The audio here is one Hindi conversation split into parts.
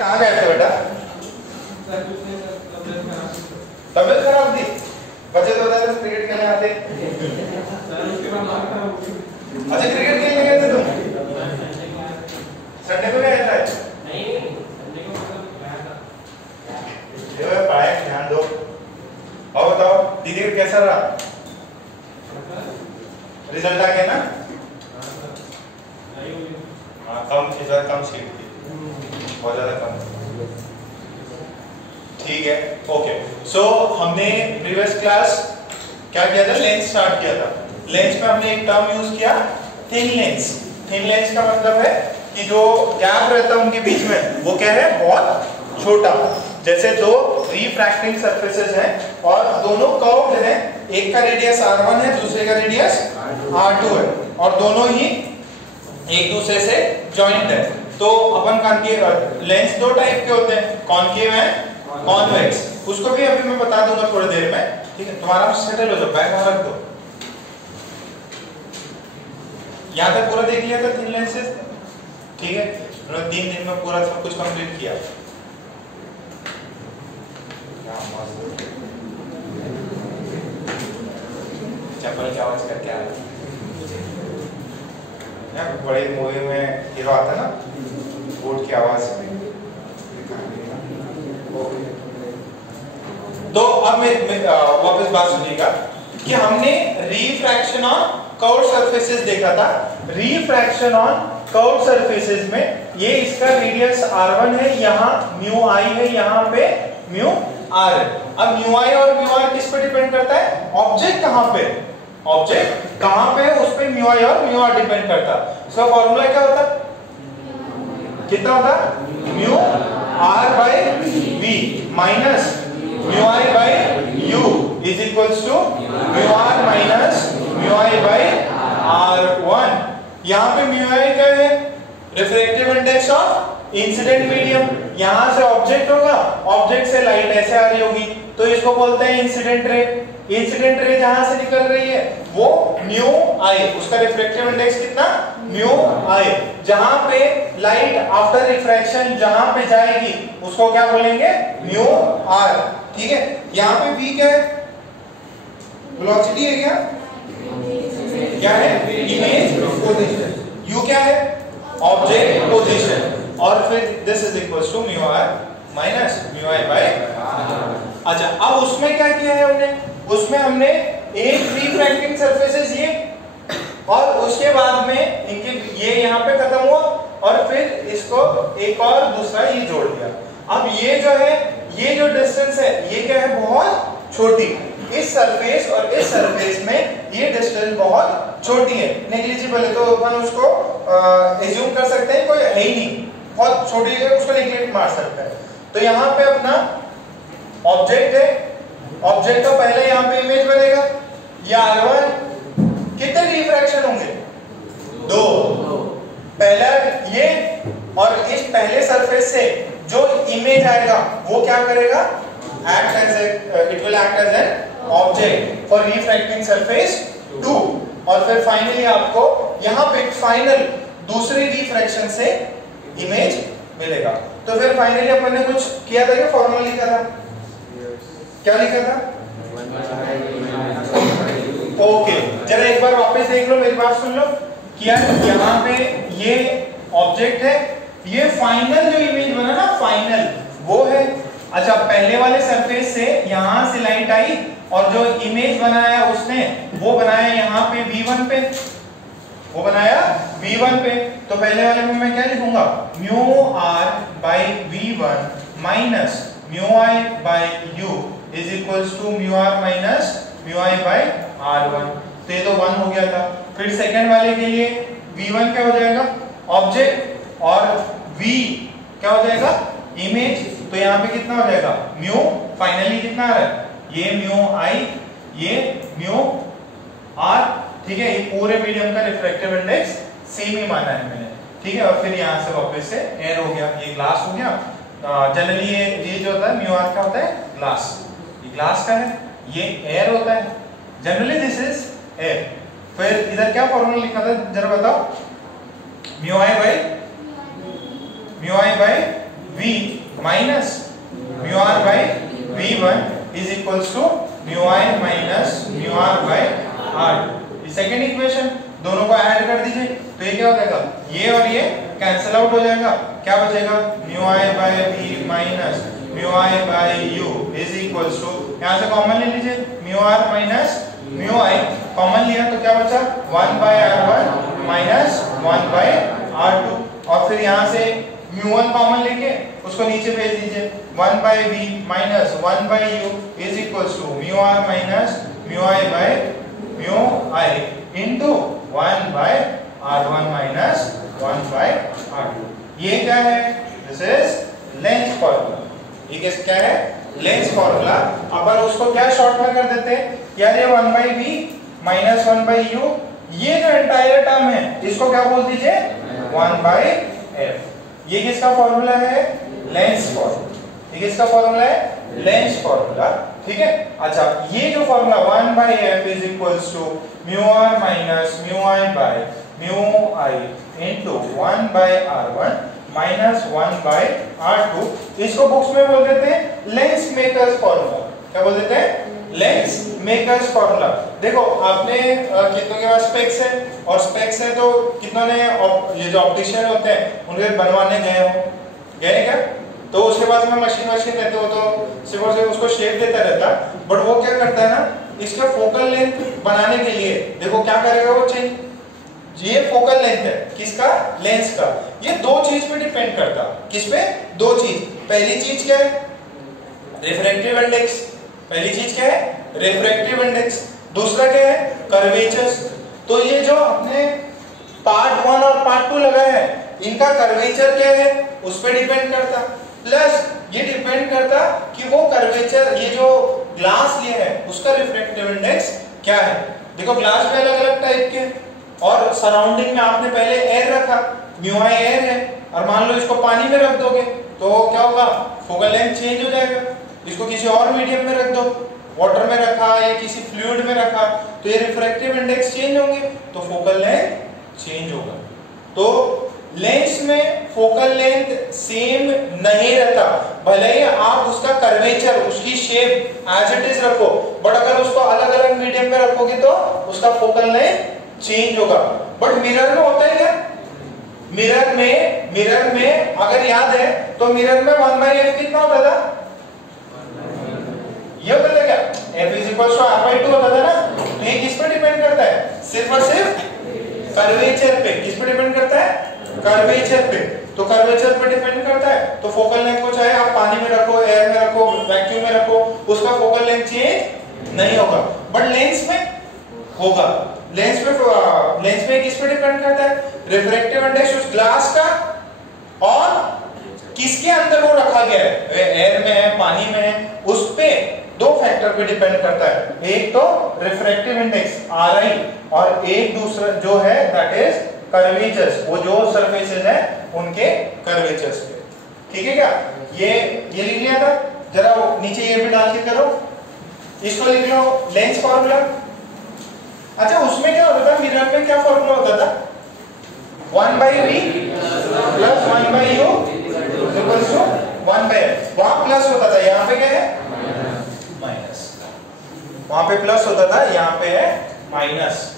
कहाँ गए थे बेटा? तबीयत खराब थी, बच्चे तो बताए क्रिकेट खेलने आते। अच्छा क्रिकेट खेलने गए थे तुम? संडे को गए थे? पढ़ाई ध्यान दो। और बताओ दीदी का कैसा रहा? रिजल्ट आ गया ना? हाँ कम इस बार कम सीट थी, बहुत ज्यादा कम। ठीक है ओके। सो हमने प्रीवियस क्लास क्या किया था? लेंस स्टार्ट किया था। लेंस में हमने एक टर्म यूज किया थिन लेंस। थिन लेंस का मतलब है कि जो गैप रहता है उनके बीच में वो क्या है? बहुत छोटा। जैसे दो रिफ्रैक्टिंग सरफेसेस हैं और दोनों कर्व्ड हैं, एक का रेडियस r1 है, दूसरे का रेडियस r2 है और दोनों ही एक दूसरे से जॉइंट है। तो अपन कॉन्केव लेंस दो टाइप के होते हैं, कॉन्केव है कॉन्वेक्स। उसको भी अभी मैं बता दूंगा थोड़ी देर में। ठीक है तुम्हारा सेटल हो जाओ, बैग वहां रख दो। यहां तक पूरा देख लिया था थिन लेंसेस? ठीक है मैंने 3 दिन में पूरा सब कुछ कंप्लीट किया। चप्पल की आवाज करके आ रहा है, बड़े मूवी में हीरो आता ना बोर्ड की आवाज। तो अब मैं वापस बात सुनिएगा कि हमने रिफ्रैक्शन ऑन कर्व्ड सरफेसेस देखा था। रिफ्रैक्शन ऑन कर्व्ड सरफेसेस में ये इसका रेडियस r1 है, यहाँ म्यू i है, यहाँ पे म्यू r है। अब म्यू i और म्यू r किस पे डिपेंड करता है? ऑब्जेक्ट कहाँ पे, ऑब्जेक्ट कहाँ पे है उस पे म्यू i और म्यू r डिपेंड करता है। इसका फॉर्मूला क्या होता? कितना होता? Mu r by v minus mu i by u is equals to mu r minus mu i by r1। यहाँ पे म्यू i क्या है? Refractive index of incident medium. यहाँ से ऑब्जेक्ट होगा, ऑब्जेक्ट से लाइट ऐसे आ रही होगी तो इसको बोलते हैं इंसिडेंट रे। इंसिडेंट रे जहां से निकल रही है वो म्यू आई, उसका रिफ्रैक्टिव इंडेक्स कितना? म्यू आई। जहां पे लाइट आफ्टर रिफ्रैक्शन जहां पे जाएगी उसको क्या बोलेंगे? Mu R. ठीक है यहाँ पे v क्या है? वेलोसिटी है क्या? क्या है? Image position. u क्या है? Object position. और फिर this is equals to mu R minus mu I by. अच्छा अब उसमें क्या किया है हमने? उसमें हमने एक रिफ्रैक्टिंग सरफेसेस ये और उसके बाद में इनके ये यहाँ पे खत्म हुआ और फिर इसको एक और दूसरा ये जोड़ दिया। अब ये जो है, ये जो डिस्टेंस है ये क्या है? बहुत छोटी। इस सरफेस और इस सरफेस में ये डिस्टेंस बहुत छोटी है, नेग्लिजिबल है, तो अपन उसको एज्यूम कर सकते हैं कोई है ही नहीं, बहुत छोटी है, उसको नेग्लेक्ट मार सकता है। तो यहाँ पे अपना ऑब्जेक्ट है, ऑब्जेक्ट का पहले यहाँ पे इमेज बनेगा, ये r1। कितने रिफ्रैक्शन होंगे? 2। पहला ये और इस पहले सरफेस से जो इमेज आएगा वो क्या करेगा? It will act as an object for refracting surface 2। और फिर फाइनली आपको यहाँ पे फाइनल दूसरी रिफ्रैक्शन से इमेज मिलेगा। तो फिर फाइनली अपन ने कुछ किया था, क्या फॉर्मूला लिखा था? क्या लिखा था? ओके जरा एक बार वापस देख लो, मेरी बात सुन लो। क्या यहाँ पे ये ऑब्जेक्ट है, ये फाइनल जो इमेज बना ना फाइनल वो है। अच्छा पहले वाले सरफेस से यहाँ से लाइट आई और जो इमेज बनाया उसने वो बनाया यहाँ पे v1 पे, वो बनाया v1 पे। तो पहले वाले में मैं क्या लिखूंगा? Mu r by v1 minus mu i by u is equals to mu r minus mu i by r1। तो ये तो 1 हो गया था। फिर सेकंड वाले के लिए v1 क्या हो जाएगा? ऑब्जेक्ट और v क्या हो जाएगा? इमेज। तो यहाँ पे कितना हो जाएगा? म्यू फाइनली कितना आ रहा है? ये म्यू i, ये म्यू r। ठीक है ये पूरे मीडियम का रिफ्रैक्टिव इंडेक्स सेम ही माना है मैंने। ठीक है और फिर यहाँ से वापस से एयर हो गया, ये ग्लास हो गया। जनरली ये जो होता है म्यू r का होता है ग्लास, ये ग्लास का है, ये एयर होता है। Generally this is air. फिर इधर क्या फॉर्मूला लिखा था जरा बताओ? Mu i by v minus mu R by V1 is equals to mu I minus mu R by R2। Second equation दोनों को ऐड कर दीजिए तो ये क्या हो जाएगा, ये और ये कैंसिल आउट हो जाएगा, क्या बचेगा mu I by V minus mu I by U is equals to, यहाँ से कॉमन ले लीजिए mu R minus mu I, common लिया तो क्या बचा 1 by R1 minus 1 by R2, और फिर यहाँ से μ1 कॉमन लेके उसको नीचे भेज दीजिए 1 by V minus 1 by U is equals to mu R minus mu I by mu I into 1 by R1 minus 1 by R2। ये क्या है, दिस इज लेंथ फॉर्मूला। ये क्या है, लेंथ फॉर्मूला। अपन उसको क्या शॉर्ट में कर देते हैं यार, ये 1 by V minus 1 by U, ये जो एंटायर टर्म है इसको क्या बोल दीजिए 1 बाई F। ये किसका फॉर्मूला है, लेंस फॉर्मूला। ये किसका फॉर्मूला है, लेंस फॉर्मूला, ठीक है। अच्छा, ये जो formula 1 by F is equals to mu R minus mu I by mu I into 1 by R1 minus 1 by R2, इसको बुक्स में बोल देते हैं लेंस मेकर्स फॉर्मूला। क्या बोल देते हैं, लेंस मेकर्स फॉर्मूला। देखो आपने कितनों के पास स्पेक्स है, और स्पेक्स है तो कितनों ने ये जो ऑप्टिशियन होते हैं उनके बनवाने गए हो, गए क्या, तो उसके पास में मशीन रहते हो तो सिर्फ और सिर्फ उसको शेप देता रहता, बट वो क्या करता है ना, इसका फोकल लेंथ बनाने के लिए देखो क्या करेगा वो चेंज, ये फोकल लेंथ है किसका, लेंस का, ये दो चीज पे डिपेंड करता। किस पे, दो चीज। पहली चीज क्या है, रिफ्रैक्टिव इंडेक्स। पहली चीज क्या है, रिफ्रैक्टिव इंडेक्स। दूसरा क्या है, कर्वेचर्स। तो ये जो अपने पार्ट 1 और पार्ट 2 लगा है, इनका कर्वेचर क्या है उस पे डिपेंड करता, प्लस ये डिपेंड करता कि वो कर्वेचर, ये जो ग्लास लिए है उसका रिफ्रैक्टिव इंडेक्स क्या है। देखो ग्लास में अलग अलग टाइप के, और सराउंडिंग में आपने पहले एयर रखा, म्यू आई एयर है, और मान लो इसको पानी में रख दोगे तो क्या होगा, फोकल लेंथ चेंज हो जाएगा। इसको किसी और मीडियम में रख दो, वाटर में रखा या किसी फ्लूइड में रखा, तो ये रिफ्रैक्टिव इंडेक्स चेंज होंगे तो फोकल लेंथ चेंज होगा। तो लेंस में फोकल लेंथ सेम नहीं रहता, भले ही आप उसका कर्वेचर, उसकी शेप एज इट इज रखो, बट अगर उसको अलग अलग मीडियम में रखोगे तो उसका फोकल लेंथ चेंज होगा। बट मिरर में होता है क्या, मिरर में अगर याद है तो मिरर में 1 बाई F कितना होता था, ये होता था क्या, F is equal to R by 2 होता था ना। तो ये किस पे डिपेंड करता है, सिर्फ और सिर्फ कर्वेचर पे। किस पे डिपेंड करता है, कर्वेचर पे। तो कर्वेचर पे डिपेंड करता है, तो फोकल लेंथ को चाहे आप पानी में रखो, एयर में रखो, वैक्यूम में रखो, उसका फोकल लेंथ चेंज नहीं होगा। बट लेंस में होगा। लेंस में किस पे डिपेंड करता है, रिफ्रैक्टिव इंडेक्स उस ग्लास का, और किसके अंदर वो रखा गया है, एयर में है, पानी में है, उस पे दो फैक्टर पे डिपेंड करता है। एक तो रिफ्रैक्टिव इंडेक्स Ri, और एक दूसरा जो है दैट इज कर्वेचर्स, वो जो सरफेसेस है उनके कर्वेचर्स पे। ठीक है क्या, ये लिख लिया था, जरा नीचे ये भी डाल के करो, इसको लिख लो लेंस फॉर्मूला। अच्छा, उसमें क्या होता था, मिरर में क्या फॉर्मूला होता था, 1 by V plus 1 by U equals to 1 by F। वहां प्लस होता था, यहाँ पे क्या है माइनस। वहां पे प्लस होता था, यहाँ पे है माइनस।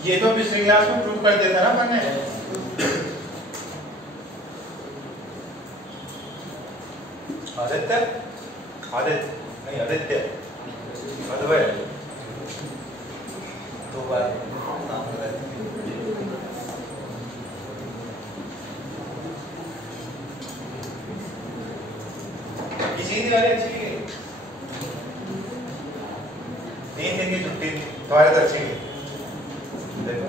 ये तो पिछली क्लास में प्रूव कर दिया था ना मैंने। आदित्य नहीं आदित्य अद्वै दो बार नाम बताया। किसी की वाली अच्छी गई, 3 दिन की छुट्टी तुम्हारे तो अच्छी गई। देखो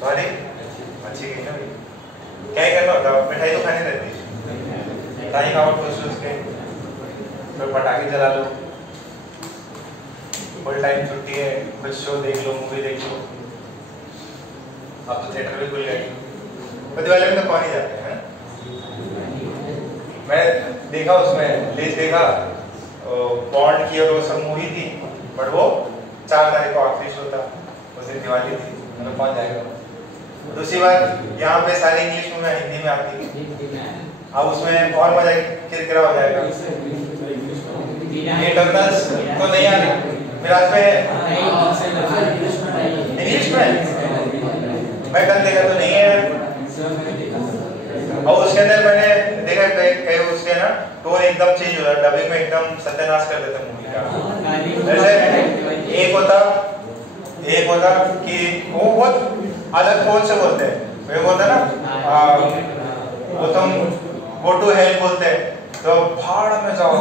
सॉरी अच्छी गई ना। क्या ही करना होता, मिठाई तो खानी रहती है, मिठाई खाओ खुश उसके, फिर पटाखे जला लो, फुल टाइम छुट्टी है, कुछ शो देख लो, मूवी देख लो। अब तो थिएटर भी खुल गए, दिवाली में तो कौन ही जाते हैं। मैं देखा उसमें लिस्ट देखा बॉन्ड की और वो सब मूवी थी, बट वो 4 तारीख को आखिरी शो था, उस दिन दिवाली थी, मतलब कौन जाएगा। दूसरी बात यहाँ पे सारी इंग्लिश में हिंदी में आती है, अब उसमें और मजा किरकिरा हो जाएगा। इंटरनल्स तो नहीं आ रही मेरा आज में इंग्लिश में, मैं कल देखा तो नहीं है। और उसके अंदर मैंने देखा कई उसके ना टोन एकदम चेंज हो रहा है, डबिंग में एकदम सत्यानाश कर देते मूवी का। जैसे एक होता कि वो बहुत अलग टोन से बोलते हैं, वो होता ना वो तुम गो टू हेल्प बोलते हैं तो भाड़ में जाओ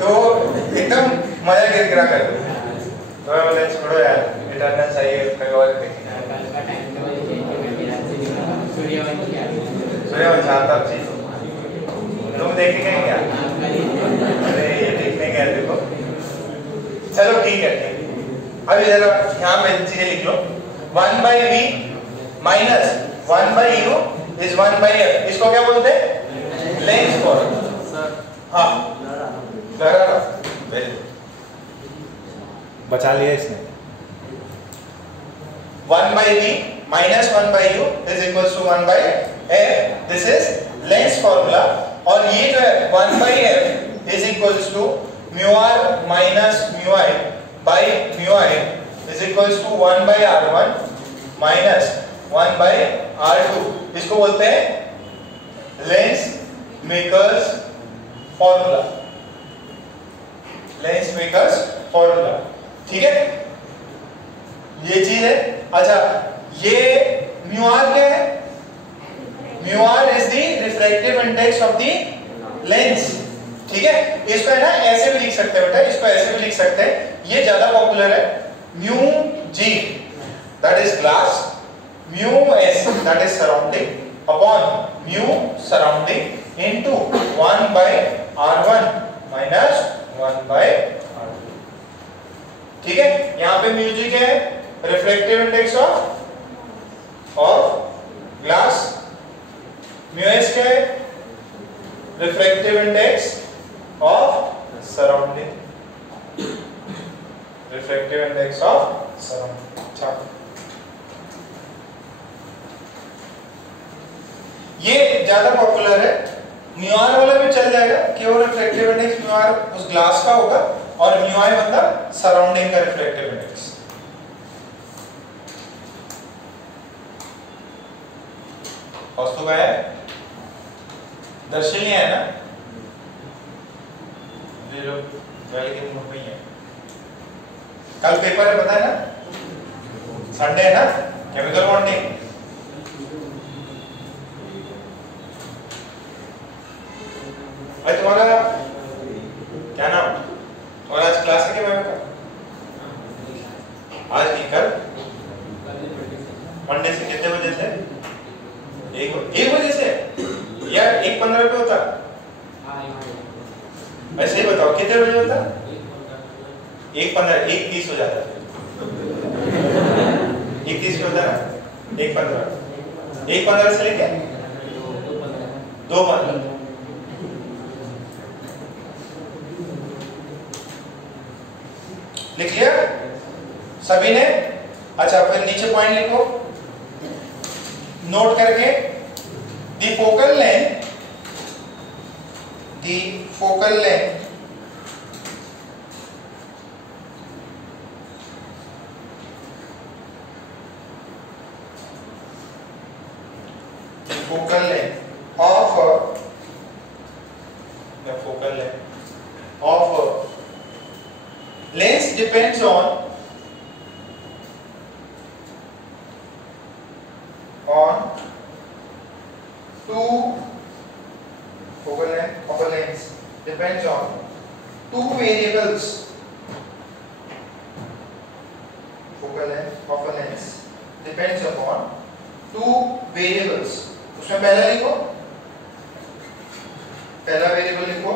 तो एकदम मजा किरकिरा कर दो। तो मैं बोला छोड़ो यार, इटरनल चाहिए, कहीं और देखेंगे। सूर्यवंश आता चीज तुम देखने गए क्या? अरे ये देखने गए देखो, चलो ठीक है। अब इधर यहाँ पे चीजें लिख लो, 1/v minus 1/u is 1/f। इसको क्या बोलते हैं? Lens formula. हाँ बचा लिया इसने। 1/v minus 1/u is equals to 1/f। This is lens formula. और ये जो है 1/f is equals to mu r minus mu i by mu i is equals to 1/r1 minus 1/r2। इसको बोलते हैं lens makers formula. Lens makers formula, ठीक है, ये चीज है। अच्छा, ये म्यू आर क्या है? Mu R is the refractive index of the lens, ठीक है। इसको है ना ऐसे भी लिख सकते हैं बेटा, इसको ऐसे भी लिख सकते हैं, ये ज्यादा पॉपुलर है। Mu G that is glass, mu S that is surrounding upon mu surrounding into 1/r1 minus 1/r2, ठीक है। यहां पे म्यू जी क्या है? Refractive index of glass. Mu S क्या है? Refractive index of surrounding. Refractive index of surrounding. अच्छा, ये ज्यादा पॉपुलर है। म्यू आर वाला भी चल जाएगा कि वो रिफ्रैक्टिव इंडेक्स म्यू आर उस ग्लास का होगा और म्यू आई मतलब सराउंडिंग का रिफ्रैक्टिव इंडेक्स। कौस्तुभ है, दर्शन है ना, ये लोग पहले के मूड में ही है। कल पेपर है पता है ना, संडे है ना, केमिकल बॉन्डिंग। भाई तुम्हारा क्या नाम? और आज क्लास है क्या मैम का? आज नहीं, कल मंडे से कितने बजे से? 1 बजे से या 1:15 पे होता? ऐसे ही बताओ कितने बजे होता? 1:15, 1:30 हो जाता है। 1:30 पे होता ना, 1:15 से लेके 2:15। लिख लिया सभी ने? अच्छा, फिर नीचे पॉइंट लिखो नोट करके। The focal length, the focal length focal length of the focal length of lens depends on two focal length of a lens depends on two variables. Focal length of a lens depends upon two variables. उसमें पहला लिखो, पहला वेरिएबल लिखो,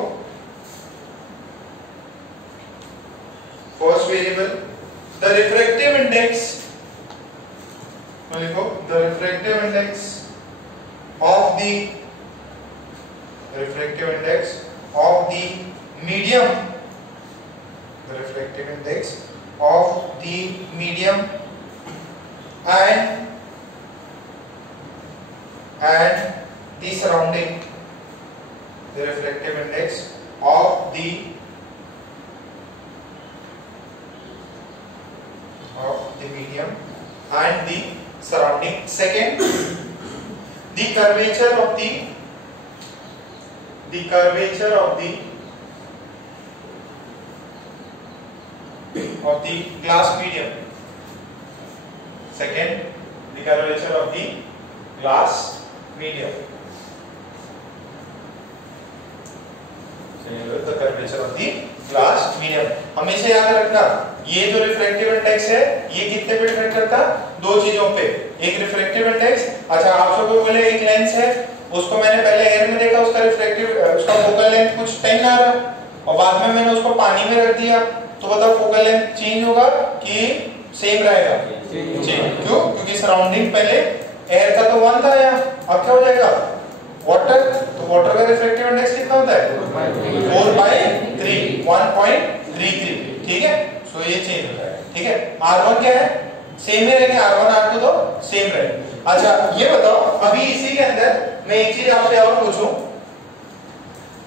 first variable the refractive index, लिखो the refractive index of the refractive index of the medium, the refractive index of the medium and the surrounding, the refractive index of the medium and the surrounding. Second, the curvature of the glass medium. Second, the curvature of the glass medium. The curvature of the glass medium. हमेशा याद रखना, ये जो रिफ्रैक्टिव इंडेक्स है ये कितने पे डिपेंड करता? दो चीजों पे, एक रिफ्रैक्टिव इंडेक्स, अच्छा आप सबको बोले एक लेंस है, उसको मैंने पहले एयर में देखा, उसका रिफ्रैक्टिव उसका फोकल लेंथ कुछ टाइम आ रहा और बाद में मैंने उसको पानी में रख दिया, तो बताओ फोकल लेंथ चेंज होगा कि सेम रहेगा? चेंज। क्यों? क्योंकि सराउंडिंग पहले एयर का तो 1 था यहाँ, अब क्या हो जाएगा? वाटर, तो वाटर का रिफ्रैक्टिव इंडेक्स कितना होता है? 4/3, 1.33, ठीक है? सो ये चेंज हो जाएगा, ठीक है? R1 क्या है? सेम ही रहेगा, R1 R2 तो सेम रहेगा। अच्छा ये बताओ, अभी इसी के अंदर मैं एक चीज आपसे और पूछूं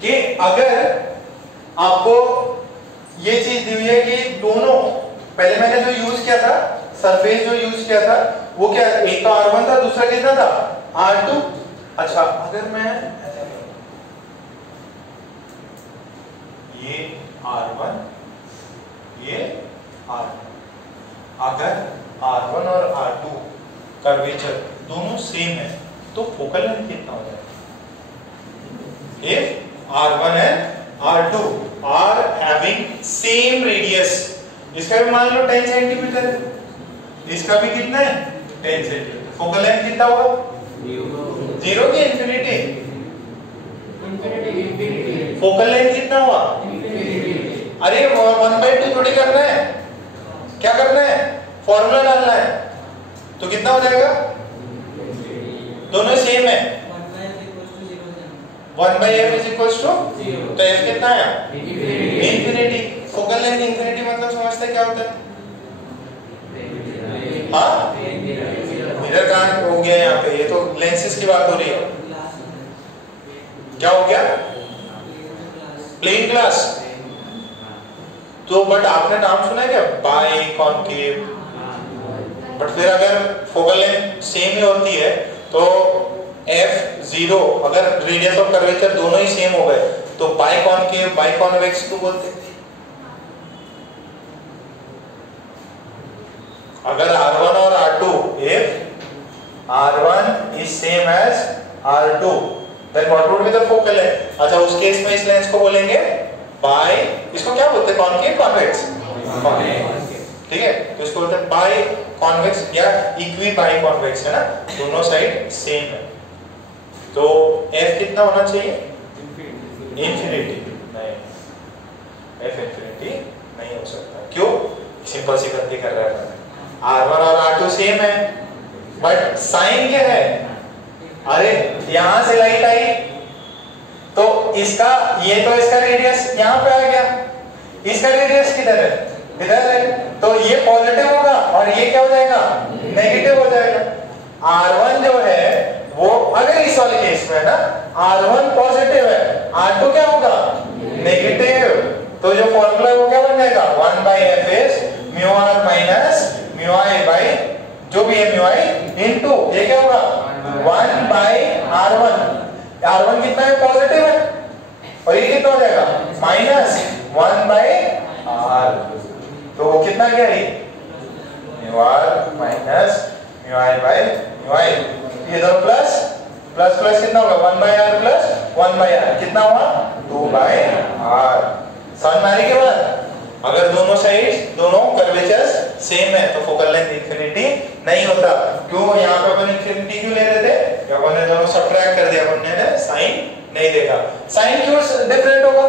कि अगर आपको ये चीज दी हुई है कि दोनों, पहले मैंने जो यूज किया था, सरफेस जो यूज किया था वो क्या, एक तो R1 था, दूसरा कितना था? R2। अच्छा अगर मैं ये R1 ये R2, अगर R1 और R2 कर्वेचर दोनों सेम है तो फोकल लेंथ कितना हो जाएगा? If R1 and R2 are having same radius, इसका भी मान लो 10 सेंटीमीटर है, इसका भी कितना है? 10 सेंटीमीटर। फोकल लेंथ कितना होगा? 0 की इंफिनिटी? फोकल लेंथ कितना हुआ? अरे 1/2 थोड़ी करना है, क्या करना है? फॉर्मूला डालना है, तो कितना हो जाएगा? दोनों सेम है, 1/f is equals to 0, तो f कितना है? इंफिनिटी। फोकल लेंथ इंफिनिटी मतलब समझते क्या होता है? हाँ, मिरर कहाँ हो गया यहाँ पे? ये तो लेंसेज की बात हो रही है। क्या हो गया? Plane glass. तो बट आपने नाम सुना है क्या? By concave. बट फिर अगर फोकल लेंथ सेम ही होती है तो f0, अगर रेडियस ऑफ कर्वेचर दोनों ही सेम हो गए तो बाई कॉनकेव बाई कॉन्वेक्स क्यों बोलते हैं? अगर R1 और R2, if R1 is same as R2, then what would be the focal length? अच्छा उस केस में इस लेंस को बोलेंगे बाई, इसको क्या बोलते हैं? Concave convex? ठीक है, तो इसको बोलते हैं बाई कॉन्वेक्स या इक्वी बाई कॉन्वेक्स, है ना? दोनों साइड सेम है। तो f कितना होना चाहिए? इंफिनिटी नहीं, f इंफिनिटी नहीं हो सकता। क्यों? सिंपल सी गलती कर रहा है। R1 और R2 सेम है, बट साइन क्या है? अरे यहां से लाइट आई तो इसका, ये तो इसका रेडियस यहाँ पे आ गया, इसका रेडियस किधर है? इधर है, तो ये पॉजिटिव होगा और ये क्या हो जाएगा? नेगेटिव हो जाएगा। R1 जो है वो, अगर इस वाले केस में ना R1 पॉजिटिव है, R2 क्या होगा? नेगेटिव। तो जो फॉर्मूला वो क्या बन जाएगा? 1/f is mu r minus mu i by जो भी है mu i into ये क्या होगा? 1/r1। R1 कितना है? पॉजिटिव है, और ये कितना हो जाएगा? Minus 1/r। तो वो कितना क्या है? mu r minus mu i by mu i, इधर प्लस प्लस प्लस कितना होगा? 1/r प्लस 1/r, कितना हुआ? 2/r। समझ में आने के बाद अगर दोनों साइड्स दोनों कर्वेचर्स सेम है तो फोकल लेंथ इंफिनिटी नहीं होता। क्यों यहाँ पे अपन इंफिनिटी क्यों ले रहे थे? अपन ने दोनों सब्ट्रैक्ट कर दिया, अपन ने साइन नहीं देखा। साइन क्यों डिफरेंट होगा?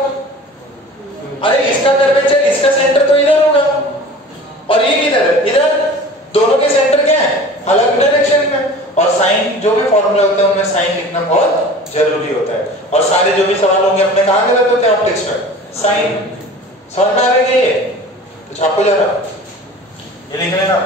अरे इसका कर्वेचर, इसका सेंटर तो इधर होगा और ये किधर है? इधर। दोनों के सेंटर क्या है? अलग डायरेक्शन में। और साइन जो भी फॉर्मूला होते हैं उनमें साइन लिखना बहुत जरूरी होता है। और सारे जो भी सवाल होंगे अपने कहां गलत होते हैं ऑप्टिक्स में? साइन। समझ में आ रहा है ये? तो छापो जरा, ये लिख लेना।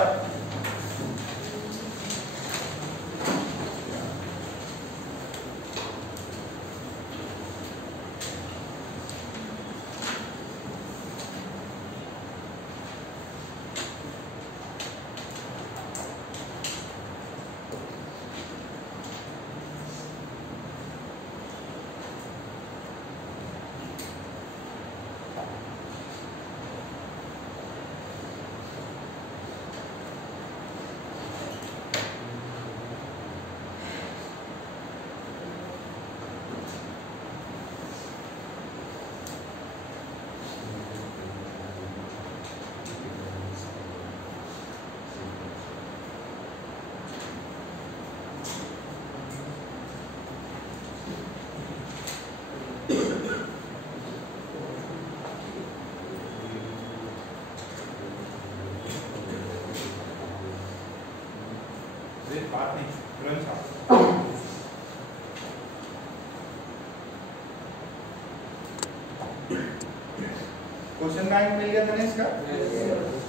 क्वेश्चन बैंक मिल गया था ना इसका?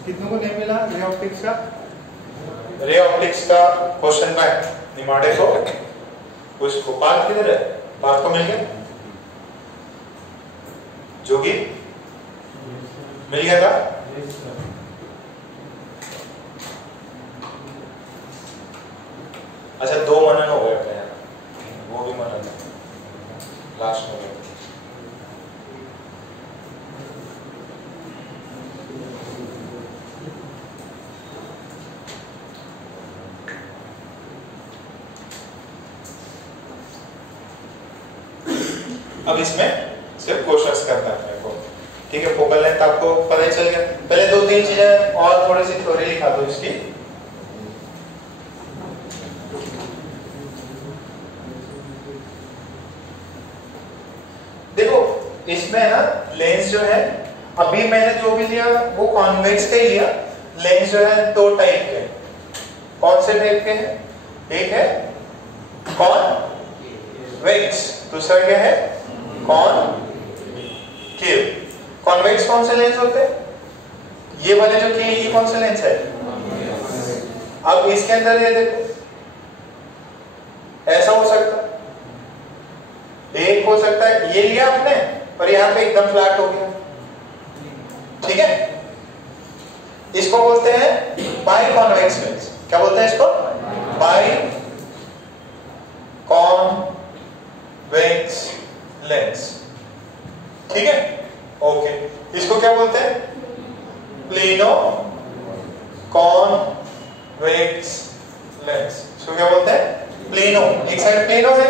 कितनों को नहीं मिला रे ऑप्टिक्स का? रे ऑप्टिक्स का क्वेश्चन बैंक निमाड़े को, उसको पार्थ किधर है? पार्थ को मिल गया? जोगी मिल गया था? अच्छा, 2 मनन हो गए अपने यहाँ, वो भी मनन लास्ट में। अब इसमें सिर्फ क्वेश्चंस करना है मेरे को, ठीक है? फोकल लेंथ आपको पता ही चल गया। पहले 2-3 चीजें और थोड़ी सी थ्योरी लिखा दो इसकी। देखो इसमें ना लेंस जो है, अभी मैंने जो भी लिया वो कॉन्वेक्स का ही लिया। लेंस जो है 2 टाइप के। कौन से टाइप के हैं? एक है कॉन्वेक्स, दूसरा क्या है? कॉनकेव। कॉन्वेक्स कौन से लेंस होते हैं? ये वाले जो कि ये कौन से लेंस है? अब इसके अंदर ये देखो, ऐसा हो सकता है, एक हो सकता है ये लिया आपने और यहाँ पे एकदम फ्लैट हो गया, ठीक है? इसको बोलते हैं बाई कॉन्वेक्स लेंस। क्या बोलते हैं इसको? बाई कॉन्वेक्स लेंस, ठीक है? ओके। इसको क्या बोलते हैं? Plano convex lens. इसको क्या बोलते हैं? प्लेनो। एक साइड प्लेनो है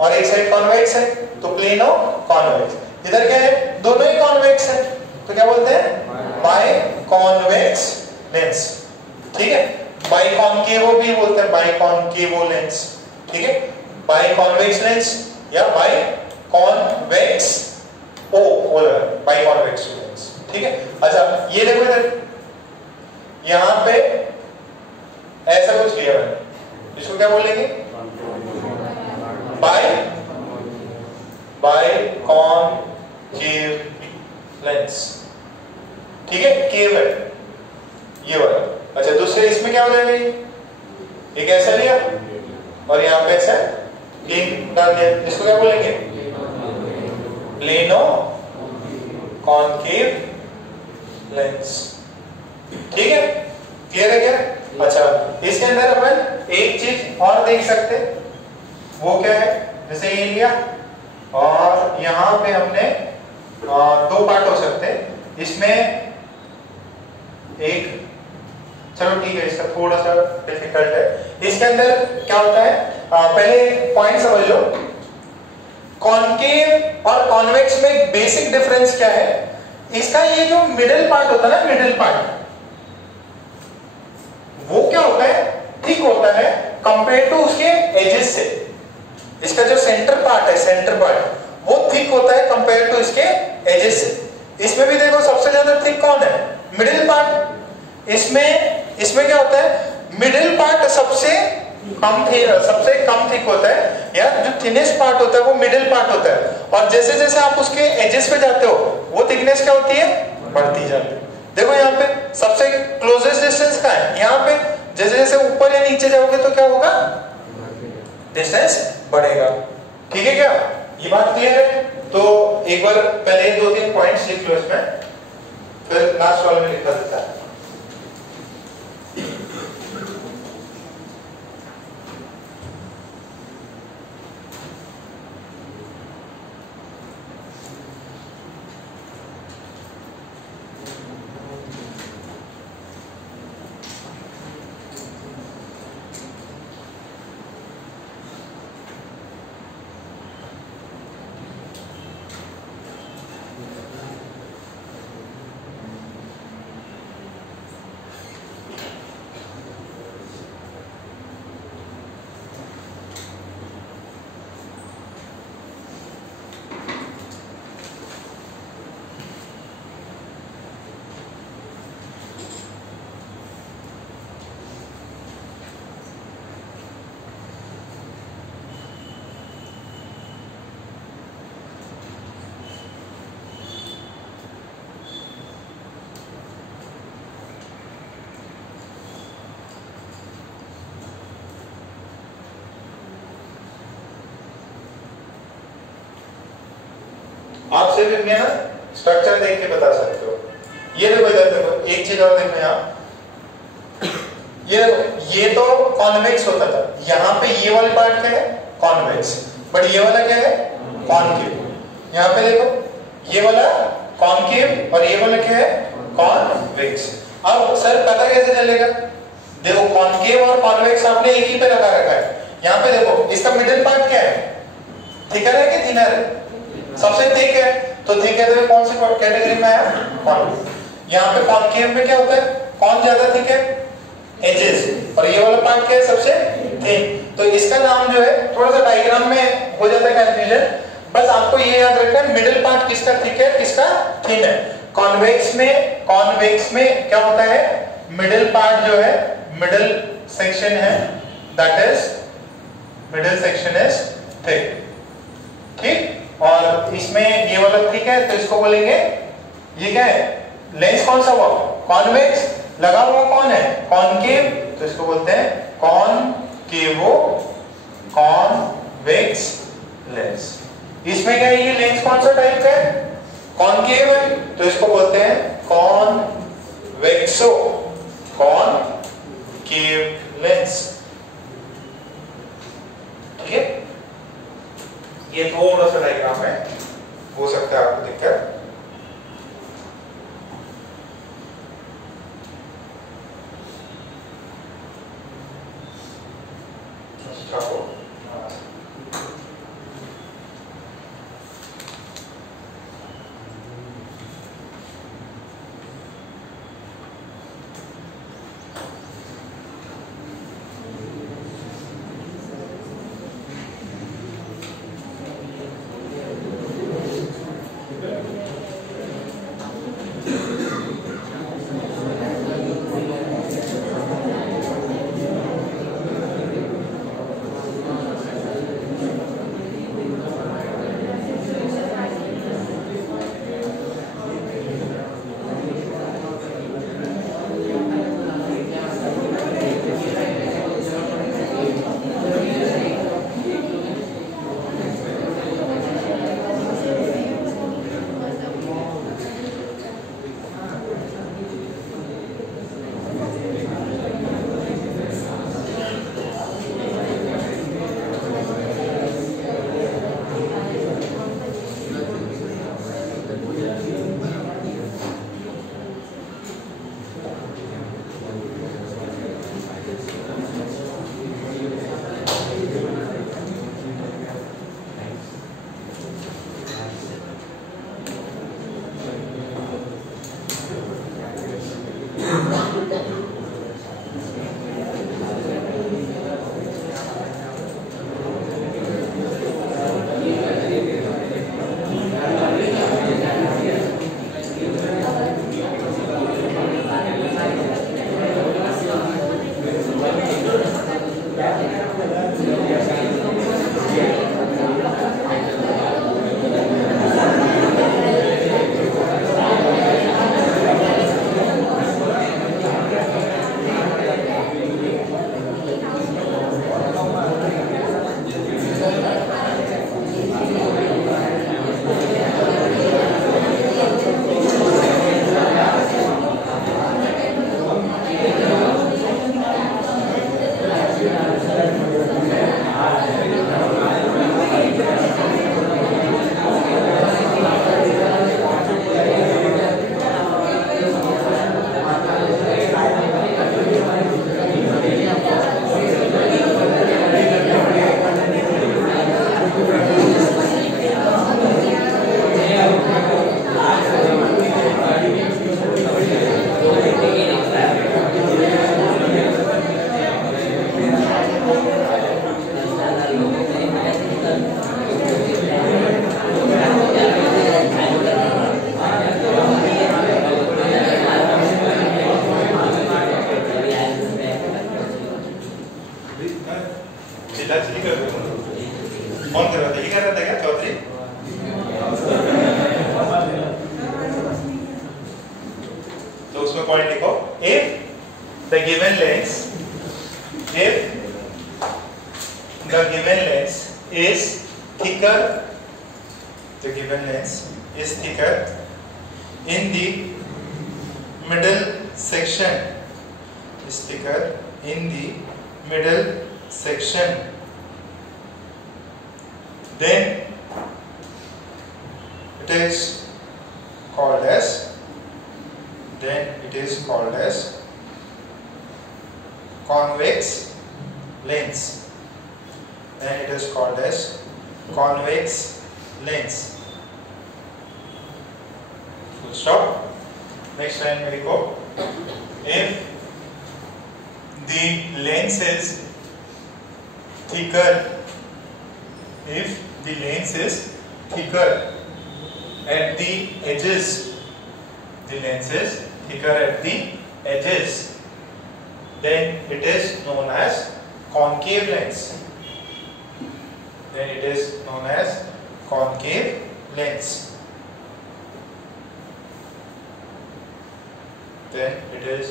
और एक साइड कॉन्वेक्स है, तो प्लेनो कॉन्वेक्स। इधर क्या है? दोनों ही कॉन्वेक्स है, तो क्या बोलते हैं? बाई कॉन्वेक्स लेंस, ठीक है? बाई कॉनकेवो भी बोलते हैं, बाई कॉनकेवो लेंस, ठीक है? बाई कॉन्वेक्स लेंस या by convex by convex lens, ठीक है? अच्छा, ये देखो इधर, यहां पे ऐसा कुछ लिया है, इसको क्या बोलेंगे? बाई कॉनकेव लेंस, ठीक है? केव है ये वाला। अच्छा, दूसरे इसमें क्या हो जाएगा? एक ऐसा लिया और यहाँ पे ऐसा प्लेन डाल दिया, इसको क्या बोलेंगे? प्लेनो कॉनकेव लेंस, ठीक है? क्लियर है क्या? अच्छा, इसके अंदर अपन एक चीज और देख सकते हैं, वो क्या है? जैसे ये लिया और यहाँ पे हमने 2 पार्ट हो सकते हैं इसमें। एक, चलो ठीक है, इसका थोड़ा सा डिफिकल्ट है। इसके अंदर क्या होता है? पहले पॉइंट समझ लो। कॉनकेव और कॉन्वेक्स में एक बेसिक डिफरेंस क्या है? इसका ये जो मिडिल पार्ट होता है ना, मिडिल पार्ट वो क्या होता है, थिक होता है कंपेयर टू उसके एजेस से। इसका जो सेंटर पार्ट है, सेंटर पार्ट वो थिक होता है कंपेयर टू इसके एजेस से। इसमें भी देखो सबसे ज्यादा थिक कौन है, मिडिल पार्ट। इसमें क्या होता है, मिडिल पार्ट सबसे कम थिक होता है, या जो थिनेस्ट पार्ट होता है वो मिडिल पार्ट होता है। और जैसे जैसे आप उसके एजेस पे जाते हो वो थिकनेस क्या होती है, बढ़ती जाती है। देखो यहाँ पे सबसे क्लोजेस्ट डिस्टेंस का है, यहाँ पे जैसे जैसे ऊपर या नीचे जाओगे तो क्या होगा, डिस्टेंस बढ़ेगा। ठीक है क्या, ये बात क्लियर है? तो एक बार पहले 2-3 पॉइंट्स लिख लो इसमें, फिर लास्ट वाले में लिखा देता है। आप सिर्फ इनमें ना स्ट्रक्चर देख के बता सकते हो। ये देखो, इधर देखो, एक चीज और देखो यहाँ, ये तो कॉन्वेक्स होता था, यहाँ पे ये वाला पार्ट क्या है, कॉन्वेक्स, बट ये वाला क्या है, कॉनकेव। यहाँ पे देखो ये वाला कॉनकेव और ये वाला क्या है, कॉन्वेक्स। अब सर पता कैसे चलेगा, देखो कॉनकेव और कॉन्वेक्स आपने एक ही पे लगा रखा है। यहाँ पे देखो इसका मिडिल पार्ट क्या है, थिकर है कि थिनर है, सबसे थिक है, तो थिक है तो कौन सी कैटेगरी में आया, कॉन्वेक्स। यहाँ पे कॉनकेव में क्या होता है, कौन ज्यादा थिक है, एजेस, और ये वाला पार्ट क्या है, सबसे थिन। तो इसका नाम जो है, थोड़ा सा डायग्राम में हो जाता है कंफ्यूजन, बस आपको ये याद रखना है मिडिल पार्ट किसका थिक है, किसका थिन है। कॉन्वेक्स में क्या होता है, मिडिल पार्ट जो है, मिडिल सेक्शन है, that is middle section is thick, ठीक। और इसमें ये वाला थिक है तो इसको बोलेंगे, ये क्या है, लेंस कौन सा हुआ, कॉन्वेक्स, लगा हुआ कौन है, कॉनकेव, तो इसको बोलते हैं कॉनकेवो कॉन्वेक्स लेंस। इसमें क्या है, ये लेंस कौन सा टाइप का है, कॉनकेव है, तो इसको बोलते हैं कॉन्वेक्सो कॉनकेव लेंस। ठीक है, ये थोड़ा सा डायग्राम है, हो सकता है आपको दिक्कत। चिल्ला कर रहे हो? कौन कर रहा था? ये कर रहा था क्या चौधरी? तो उसमें पॉइंट लिखो, if the given length is thicker, the given length is thicker in the middle section, is thicker in the middle section, then it is called as convex lens. Then it is called as convex lens. Full stop. Next line में लिखो, if the lens is thicker, if the lens is thicker at the edges, the lens is thicker at the edges, then it is known as concave lens. Then it is known as concave lens. Then it is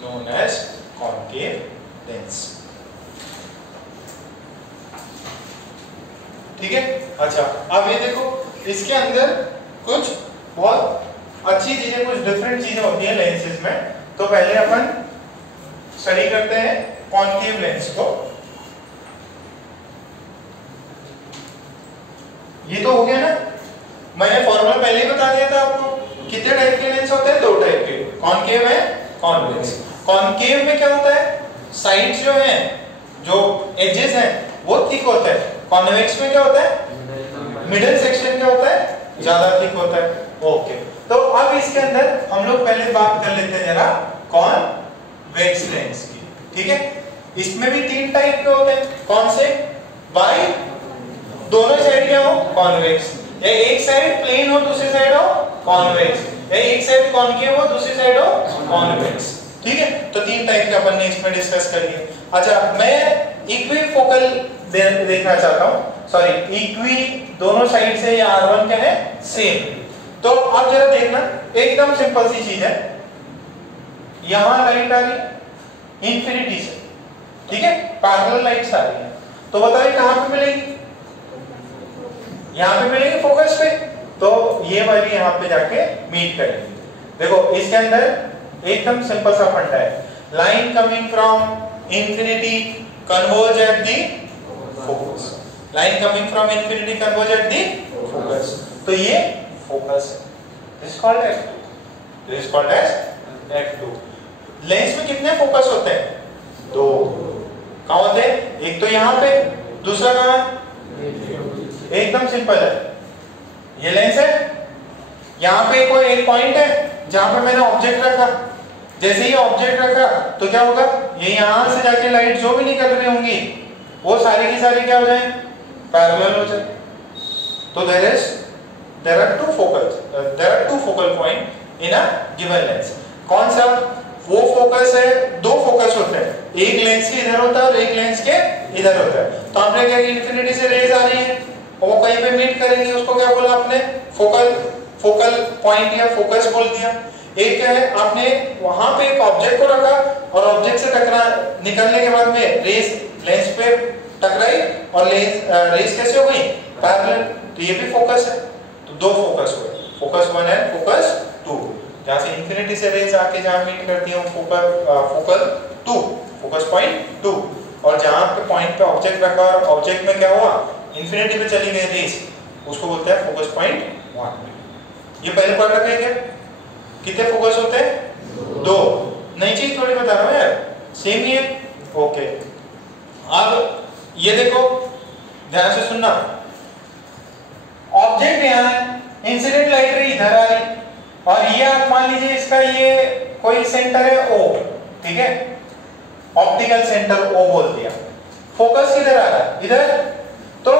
known as concave lens. ठीक है? अच्छा, अब ये देखो, इसके अंदर कुछ बहुत अच्छी चीजें, कुछ डिफरेंट चीजें होती हैं लेंसेज में। तो पहले अपन स्टडी करते हैं कॉन्केव लेंस को। ये तो हो गया ना, मैंने फॉर्मूला पहले ही बता दिया था आपको। कितने टाइप के लेंस होते हैं? दो टाइप के, कॉन्केव है, कॉन्वेक्स। कॉन्केव में क्या होता है? साइड्स जो हैं, जो एजेस हैं, वो थिक होता है। कॉन्वेक्स में क्या होता है? मिडिल सेक्शन क्या होता है? ज्यादा थिक होता है। ओके, तो अब इसके अंदर हम लोग पहले बात कर लेते हैं जरा कॉन्वेक्स लेंस की। ठीक है, इसमें भी तीन टाइप के होते हैं। कौन से? बाई दोनों साइड क्या हो? कॉन्वेक्स। या एक साइड प्लेन हो, दूसरी साइड हो कॉन्वेक्स, या एक साइड कॉन्केव हो, दूसरी साइड हो कॉन्वेक्स। ठीक है, तो तीन टाइप के अपन ने इसमें डिस्कस कर लिए। अच्छा, मैं इक्विफोकल देखना चाहता हूं, सॉरी इक्वी दोनों साइड से, या R1 क्या है? सेम। तो अब जरा देखना, एकदम सिंपल सी चीज है। यहां लाइट आ रही इंफिनिटी से, ठीक है, पैरेलल लाइट्स आ रही है। तो बताइए कहां पे मिलेगी? यहां पे मिलेगी फोकस पे। तो ये वाली यहां पे जाके मीट करेगी। देखो इसके अंदर एकदम सिंपल सा फंडा है, line coming from infinity converge at the focus. Line coming from infinity converge at the focus. तो ये फोकस है, this is called f2, this is called as f2। Lens में कितने फोकस होते हैं? दो। कहां होते हैं? एक तो यहां पे, दूसरा कहां? एकदम सिंपल है, ये लेंस है, यहां पे कोई एक पॉइंट है जहां पे मैंने ऑब्जेक्ट रखा। जैसे ही ऑब्जेक्ट रखा तो क्या होगा? ये यहां से जाके लाइट जो भी निकल रही होंगी वो सारी की सारी क्या हो जाए? पैरेलल हो जाए। तो there are two focal point in a given lens. कौन सा? वो फोकस है, दो फोकस होते हैं, एक लेंस के इधर होता है और एक लेंस के इधर होता है। तो आपने क्या कि इंफिनिटी से रेज आ रही है और वो कहीं पे मीट करेंगी, उसको क्या बोला आपने? फोकल पॉइंट या फोकस बोल दिया। एक क्या है, आपने वहां पे एक ऑब्जेक्ट को रखा और ऑब्जेक्ट से निकलने के बाद में रेज लेंस पे टकराई और रेज कैसे हो गई? पैरेलल। तो ये भी फोकस है। तो दो फोकस हुए, फोकस 1 एंड फोकस 2। जहां से इंफिनिटी से रेज आके जहां मीट करती है फोकल 2, फोकस पॉइंट 2। और जहां पे पॉइंट पे ऑब्जेक्ट रखा और ऑब्जेक्ट में क्या हुआ? इंफिनिटी पे चली गई रेज, उसको बोलते हैं फोकस पॉइंट 1। ये पहले पढ़ रखे हैं क्या? कितने फोकस होते हैं? दो। नई चीज थोड़ी बता रहा हूं यार, सेम ही है। ओके, अब ये देखो, ध्यान से सुनना। ऑब्जेक्ट यहां है, इंसिडेंट लाइट रे इधर आ रही, और ये आप मान लीजिए इसका ये कोई सेंटर है O, ठीक है, ऑप्टिकल सेंटर O बोल दिया। फोकस किधर आ रहा है? इधर। तो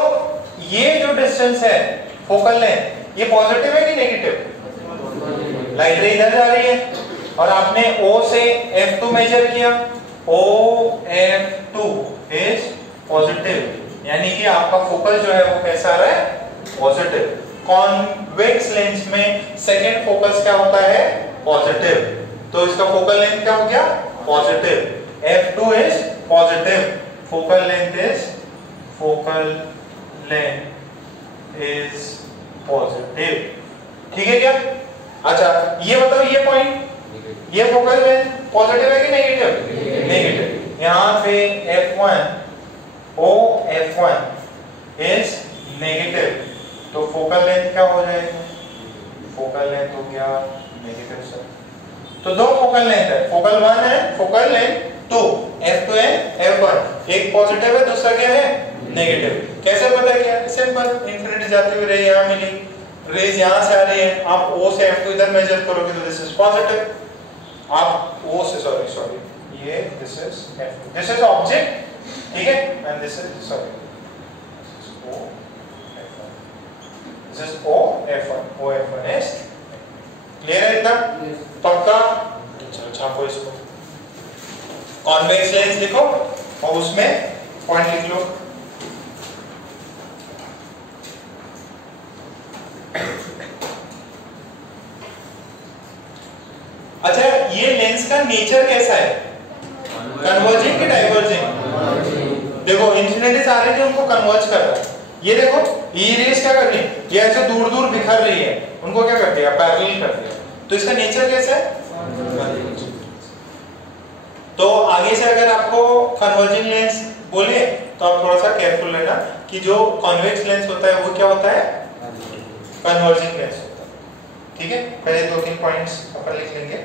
ये जो डिस्टेंस है फोकल लेंथ, ये पॉजिटिव है कि नेगेटिव? लाइट रे इधर जा रही है और आपने O से F2 मेजर किया। O F2 इज पॉजिटिव, यानी कि आपका फोकस जो है वो कैसा आ रहा है, पॉजिटिव। कॉन्वेक्स लेंस में सेकेंड फोकस क्या होता है, पॉजिटिव, तो इसका फोकल लेंथ क्या हो गया, positive. f2 is positive, focal length is positive. ठीक है क्या? अच्छा ये बताओ, ये पॉइंट, ये फोकल लेंथ पॉजिटिव है कि नेगेटिव, नेगेटिव। यहाँ पे f1 ओ f1 इज नेगेटिव, तो फोकल लेंथ क्या हो जाएगा, फोकल लेंथ हो गया नेगेटिव सर। तो दो फोकल लेंथ है, फोकल 1 है, focal length 2, f2 and f1, एक पॉजिटिव है दूसरा क्या है, नेगेटिव। कैसे पता किया, सिंपल, इंफिनिटी जाती हुई रे यहाँ मिली, रेज यहाँ से आ रही है, आप O से f2 इधर मेजर करोगे तो दिस इज पॉजिटिव, आप O से सॉरी ये this is f2, this is object, ठीक है, and this is sorry this is O f1 is clear है इतना, पक्का? चलो छापो इसको, कॉन्वेक्स लेंस लिखो और उसमें पॉइंट लिख लो। अच्छा ये लेंस का नेचर कैसा है, कन्वर्जिंग कि डाइवर्जिंग? देखो इंफिनिटीज आ रही थी, उनको कन्वर्ज कर रहा है। ये देखो ये रेस क्या कर रही है, ये ऐसे दूर दूर बिखर रही है, उनको क्या कर दिया, पैरेलल कर दिया, तो इसका नेचर कैसा है, तो आगे से अगर आपको कन्वर्जिंग लेंस बोले तो आप थोड़ा सा केयरफुल रहना कि जो कॉन्वेक्स लेंस होता है वो क्या होता है, कन्वर्जिंग लेंस होता है। ठीक है, पहले 2-3 पॉइंट्स अपन लिख लेंगे।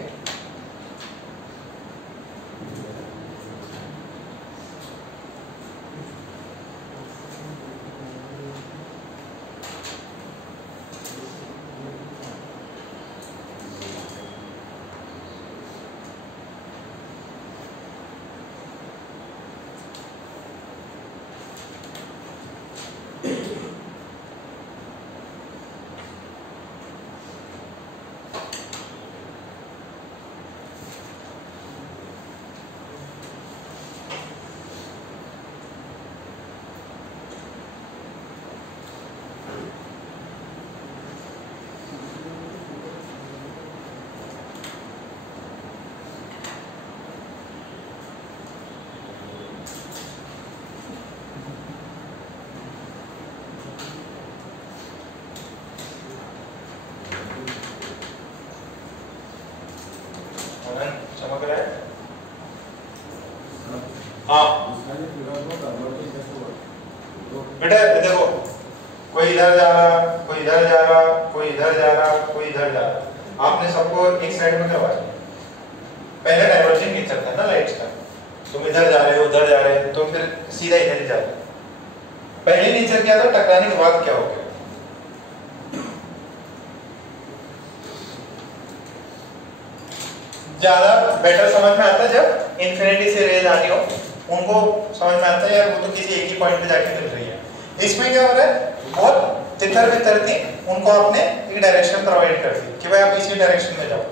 चमक रहा है, हाँ बेटा देखो, कोई इधर जा रहा, कोई इधर जा रहा, कोई इधर जा रहा, कोई इधर जा रहा, आपने सबको एक साइड में करवाया। पहले डाइवर्जिंग नेचर था ना लाइट्स का, तुम इधर जा रहे हो उधर जा रहे हो तो फिर सीधा इधर ही जा रहे हो। पहले नेचर क्या था, टकराने के बाद क्या हो गया, ज्यादा बेटर समझ में आता है जब इंफिनिटी से रेज आ रही हो, उनको समझ में आता है यार वो तो किसी एक ही पॉइंट पे जाके मिल रही है। इसमें क्या हो रहा है, बहुत तितर बितर थी, उनको आपने एक डायरेक्शन प्रोवाइड कर दी कि भाई आप इसी डायरेक्शन में जाओ।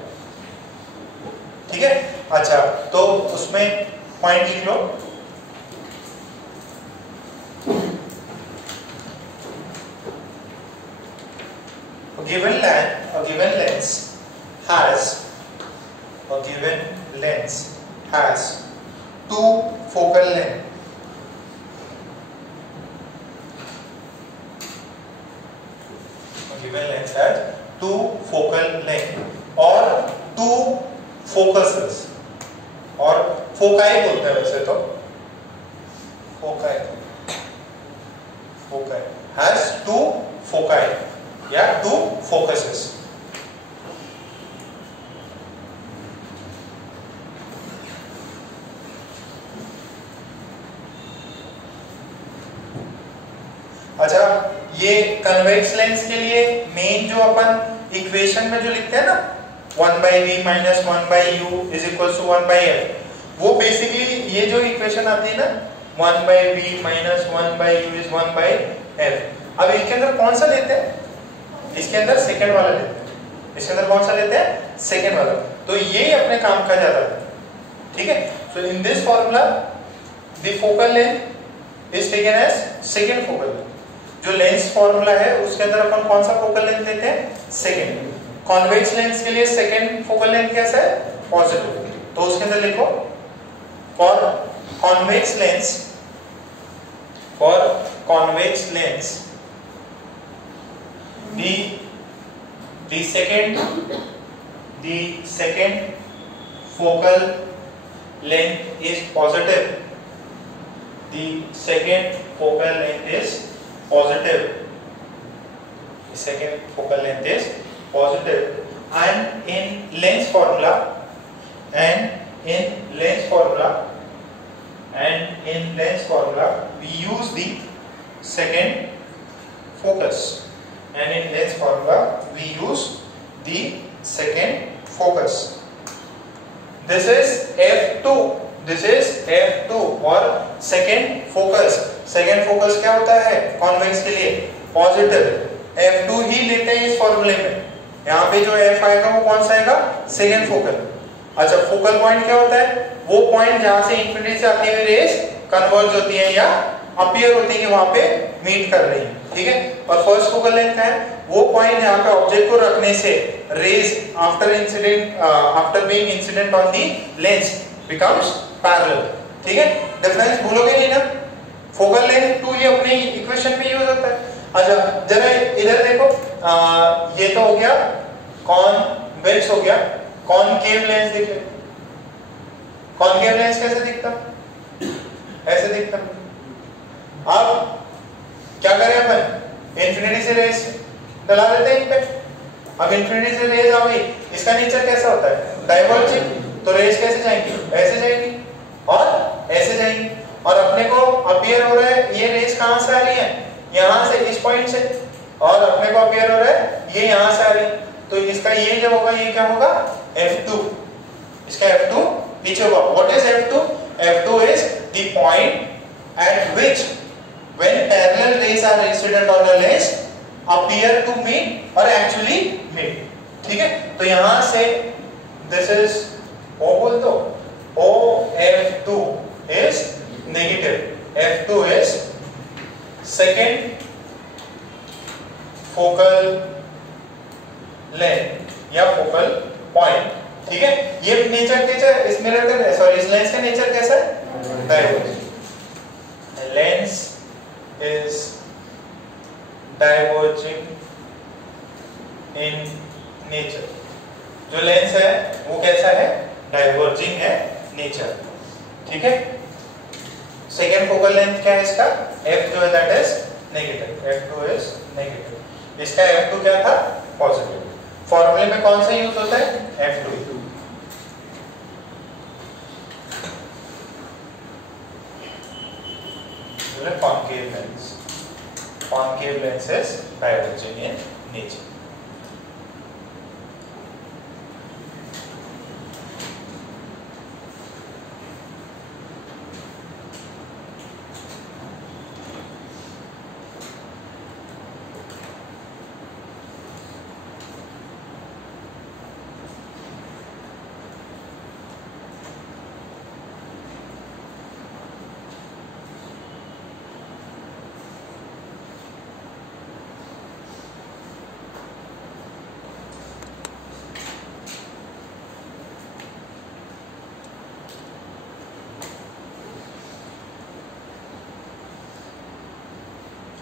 ठीक है, अच्छा तो उसमें पॉइंट लिख लो। A given lens has two focal length. A given lens has two focal length और two focuses, और foci बोलते हैं वैसे तो, foci has two foci या two focuses। अच्छा ये कन्वेक्स लेंस के लिए मेन जो अपन इक्वेशन में जो लिखते हैं ना 1/v - 1/u = 1/f, वो बेसिकली ये जो इक्वेशन आती है ना 1/v - 1/u = 1/f। अब इसके अंदर कौन सा लेते हैं, इसके अंदर सेकंड वाला लेते हैं। इसके अंदर कौन सा लेते हैं, सेकंड वाला, तो ये अपने काम का ज्यादा है। ठीक है, so in this formula the focal length is taken as second focal length. जो लेंस फॉर्मूला है उसके अंदर अपन कौन सा फोकल लेंथ लेते हैं? सेकेंड। कॉन्वेक्स लेंस के लिए सेकेंड फोकल लेंथ कैसा है? पॉजिटिव। तो उसके अंदर लिखो for convex lens, for convex lens the second focal length is positive. The second focal length is positive. The second focal length is positive. And in lens formula, we use the second focus. And in lens formula we use the second focus. This is f2. This is f2 और second focus. Second focus क्या होता है convex के लिए? Positive. f2 ही लेते हैं इस फॉर्मूले में। यहाँ पे जो f आएगा वो कौन सा आएगा? second focal. अच्छा, फोकल पॉइंट क्या होता है? वो पॉइंट जहाँ से इंफिनिटी से आती हुई रेस कन्वर्ज होती है या अपीयर होती है कि वहां पे मीट कर रही है, ठीक है। और फर्स्ट फोकल लेंथ है वो पॉइंट जहां पे ऑब्जेक्ट को रखने से raise after being incident on the lens becomes parallel, ठीक है। डिफरेंस भूलोगे नहीं ना। फोकल लेंथ 2 ये अपनी इक्वेशन में यूज होता है। अच्छा, जरा इधर देखो, ये तो हो गया कॉन्वेक्स, हो गया कॉनकेव लेंस। देखिए कॉनकेव लेंस कैसे दिखता? ऐसे दिखता। अब क्या करें अपन? इंफिनिटी से रेस डला देते हैं इन पे। अब इंफिनिटी से रेस आ गई, इसका नेचर कैसा होता है? डाइवर्जिंग। तो रेस कैसे जाएंगी? ऐसे जाएंगी और ऐसे जाएंगी। और अपने को अपीयर हो रहा है ये रेस कहां से आ रही है? यहां से, इस पॉइंट से। और अपने को अपीयर हो रहा है ये यहां से आ रही है। तो इसका ये जो होगा ये क्या होगा? f2। इसका f2 नीचे होगा। What is f2? f2 is the point at which when parallel rays are incident on a lens appear to meet or actually meet, ठीक है। तो यहां से this is O बोल दो, OF2 is negative, F2 is second focal length या focal point, ठीक है। ये नेचर इस मिरर का, सॉरी इस लेंस का नेचर कैसा है? Diverging. Lens is diverging in nature. जो लेंस है वो कैसा है? डाइवर्जिंग है नेचर, ठीक है। सेकेंड फोकल लेंथ क्या है इसका? f जो है that is negative, f2 is negative. इसका f2 क्या था? पॉजिटिव। फॉर्मूले में कौन सा यूज होता है? f2। concave lens. Concave lens is diverging in nature.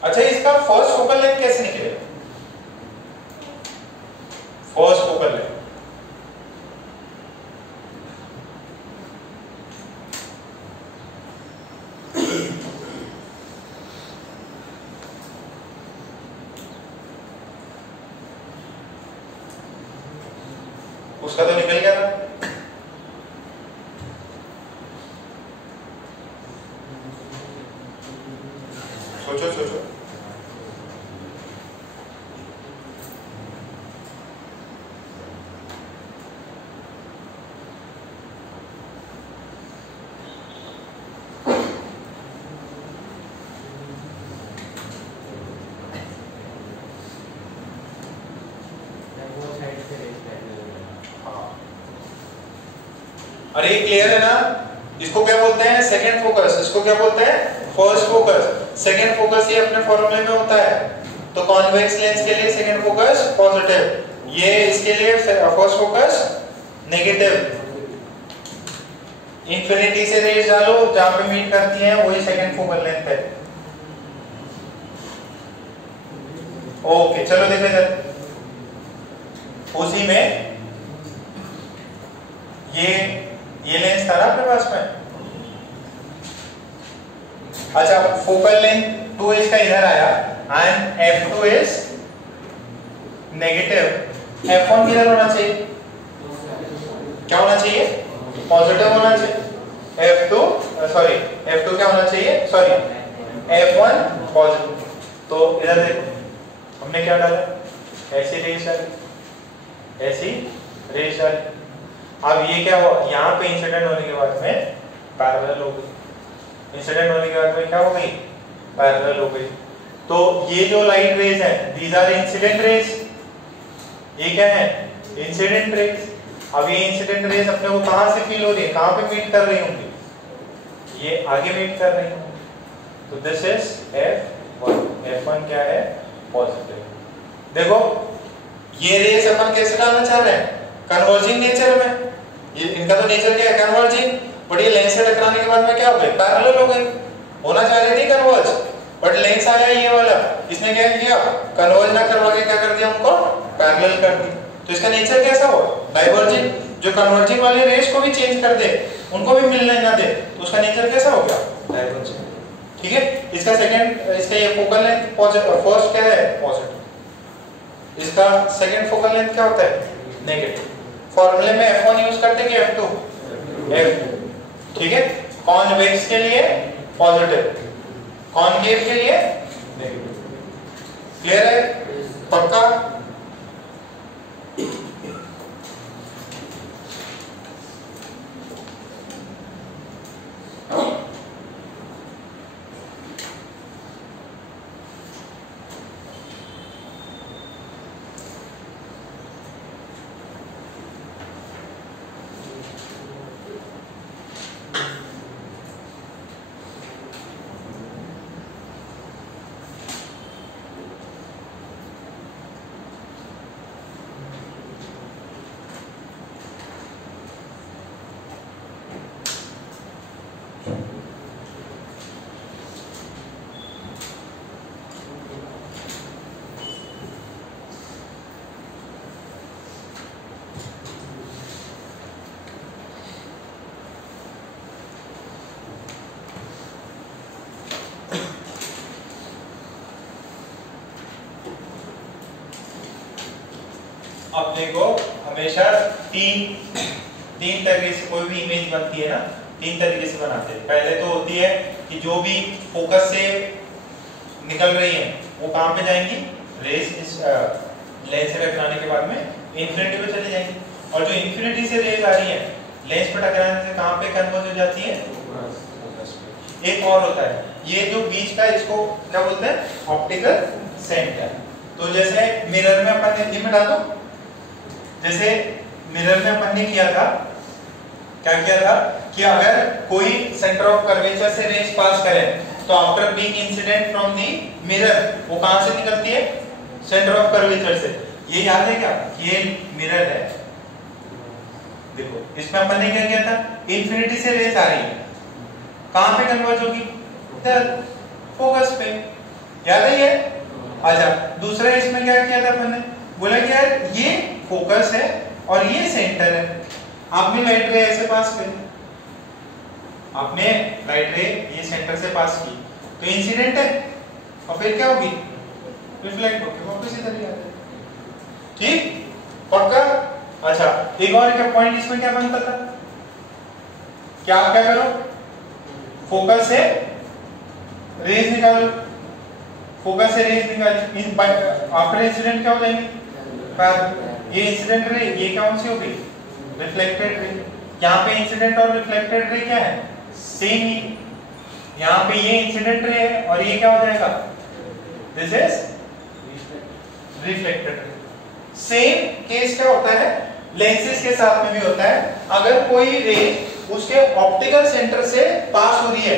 अच्छा, इसका फर्स्ट फोकल लेंथ कैसे निकलेगा? फर्स्ट फोकल लेंथ उसका तो निकल गया था। सोचो सोचो, अरे क्लियर है ना? इसको क्या बोलते हैं? Second focus. इसको क्या बोलते हैं? First focus. सेकंड फोकस ये अपने फॉर्मूले में होता है। तो कॉन्वेक्स लेंस के लिए सेकंड फोकस पॉजिटिव, ये इसके लिए फर्स्ट फोकस नेगेटिव। इंफिनिटी से रेज डालो, जहां पे मीट करती हैं वही सेकंड फोकल लेंथ है। ओके चलो देखें सर, उसी में ये लेंस था ना अपने पास में। अच्छा फोकल लेंथ 2 इसका इधर आया and f2 is negative. f1 किधर होना चाहिए? क्या होना चाहिए? पॉजिटिव होना चाहिए। f2 क्या होना चाहिए? Sorry f1 positive. तो इधर देखो हमने क्या डाला? ऐसी रेस डाली, ऐसी रेस डाली। अब ये क्या हुआ? यहाँ पे इंसिडेंट होने के बाद में पैरेलल हो गई। इंसिडेंट होने के बाद में क्या हो गई? पैरेलल हो गई। तो ये जो लाइट रेज है दीज आर इंसिडेंट रेज। ये क्या है? Incident raise. अब ये इंसिडेंट रेज अपने को कहां से फील हो रही है? कहां पे मीट कर रही होंगी? ये आगे मीट कर रही होंगी। तो दिस इज f1। f1 क्या है? पॉजिटिव। देखो ये रेज अपन कैसे डालना चाह रहे हैं? कन्वर्जिंग नेचर में। ये इनका तो नेचर क्या है? कन्वर्जिंग। बट ये लेंस से टकराने के बाद में क्या हो गए? पैरेलल हो गए। होना चाह रही थी कन्वर्ज, बट लेंस आया ये वाला, इसने क्या किया? कन्वर्ज ना करवा के क्या कर दिया? उनको पैरेलल कर दी। तो इसका नेचर कैसा हो? डाइवर्जिंग। जो कन्वर्जिंग वाले रेज को भी चेंज कर दे, उनको भी मिलने ना दे, तो उसका नेचर कैसा हो गया? डाइवर्जिंग। ठीक है। इसका ये फोकल लेंथ पॉजिटिव, फर्स्ट क्या है? पॉजिटिव। इसका सेकंड फोकल लेंथ क्या होता है? नेगेटिव। फॉर्मूले में f1 यूज करते हैं कि f2? f2। ठीक है। कॉन्वेक्स के लिए पॉजिटिव, कॉनकेव के लिए नेगेटिव। क्लियर है? पक्का? अब देखो हमेशा तीन तरीके से कोई भी इमेज बनती है ना, 3 तरीके से बनाते हैं। पहले तो होती है कि जो भी फोकस से निकल रही है वो कहां पे जाएंगी? रेज इस लेंस से टकराने के बाद में इंफिनिटी पे चली जाएंगी। और जो इंफिनिटी से रेज आ रही है लेंस पे टकराने से कहां पे कन्वर्ज हो जाती है? फोकस पे। एक और होता है ये जो बीच का, इसको क्या बोलते हैं? Optical centre. तो जैसे मिरर में अपन ने लिमिट डाल दो, जैसे मिरर में अपन ने किया था, क्या किया था कि अगर कोई सेंटर ऑफ कर्वेचर से रेज पास करे तो after being incident from the mirror वो कहां से निकलती है? सेंटर ऑफ कर्वेचर से। ये याद है क्या? ये मिरर है, देखो इसमें अपन ने क्या किया था? इंफिनिटी से रेज आ रही है, कहां पे कन्वर्ज होगी? इधर फोकस पे। याद है ये? अच्छा दूसरा इसमें क्या किया था अपन ने? बोला कि यार ये फोकस है और ये सेंटर है, आपने लाइट रे ऐसे पास करी, आपने लाइट रे ये सेंटर से पास की तो इंसिडेंट है, और फिर क्या होगी? रिफ्लेक्ट होकर वापस इधर ही आ जाएगी। ठीक? पक्का? अच्छा एक और क्या पॉइंट इसमें क्या बनता था? क्या आप क्या करो? फोकस से रेज निकालो, फोकस से रेज निकाली, आफ्टर इंसिडेंट क्या हो जाएंगे? ये इंसिडेंट रे, ये कौन सी होगी? Reflected ray. यहाँ पे इंसिडेंट और रिफ्लेक्टेड रे क्या है? सेम ही। यहाँ पे ये इंसिडेंट रे है और ये क्या हो जाएगा? This is reflected ray. Same case क्या होता है? लेंसेज के साथ में भी होता है। अगर कोई रे उसके ऑप्टिकल सेंटर से पास हो रही है,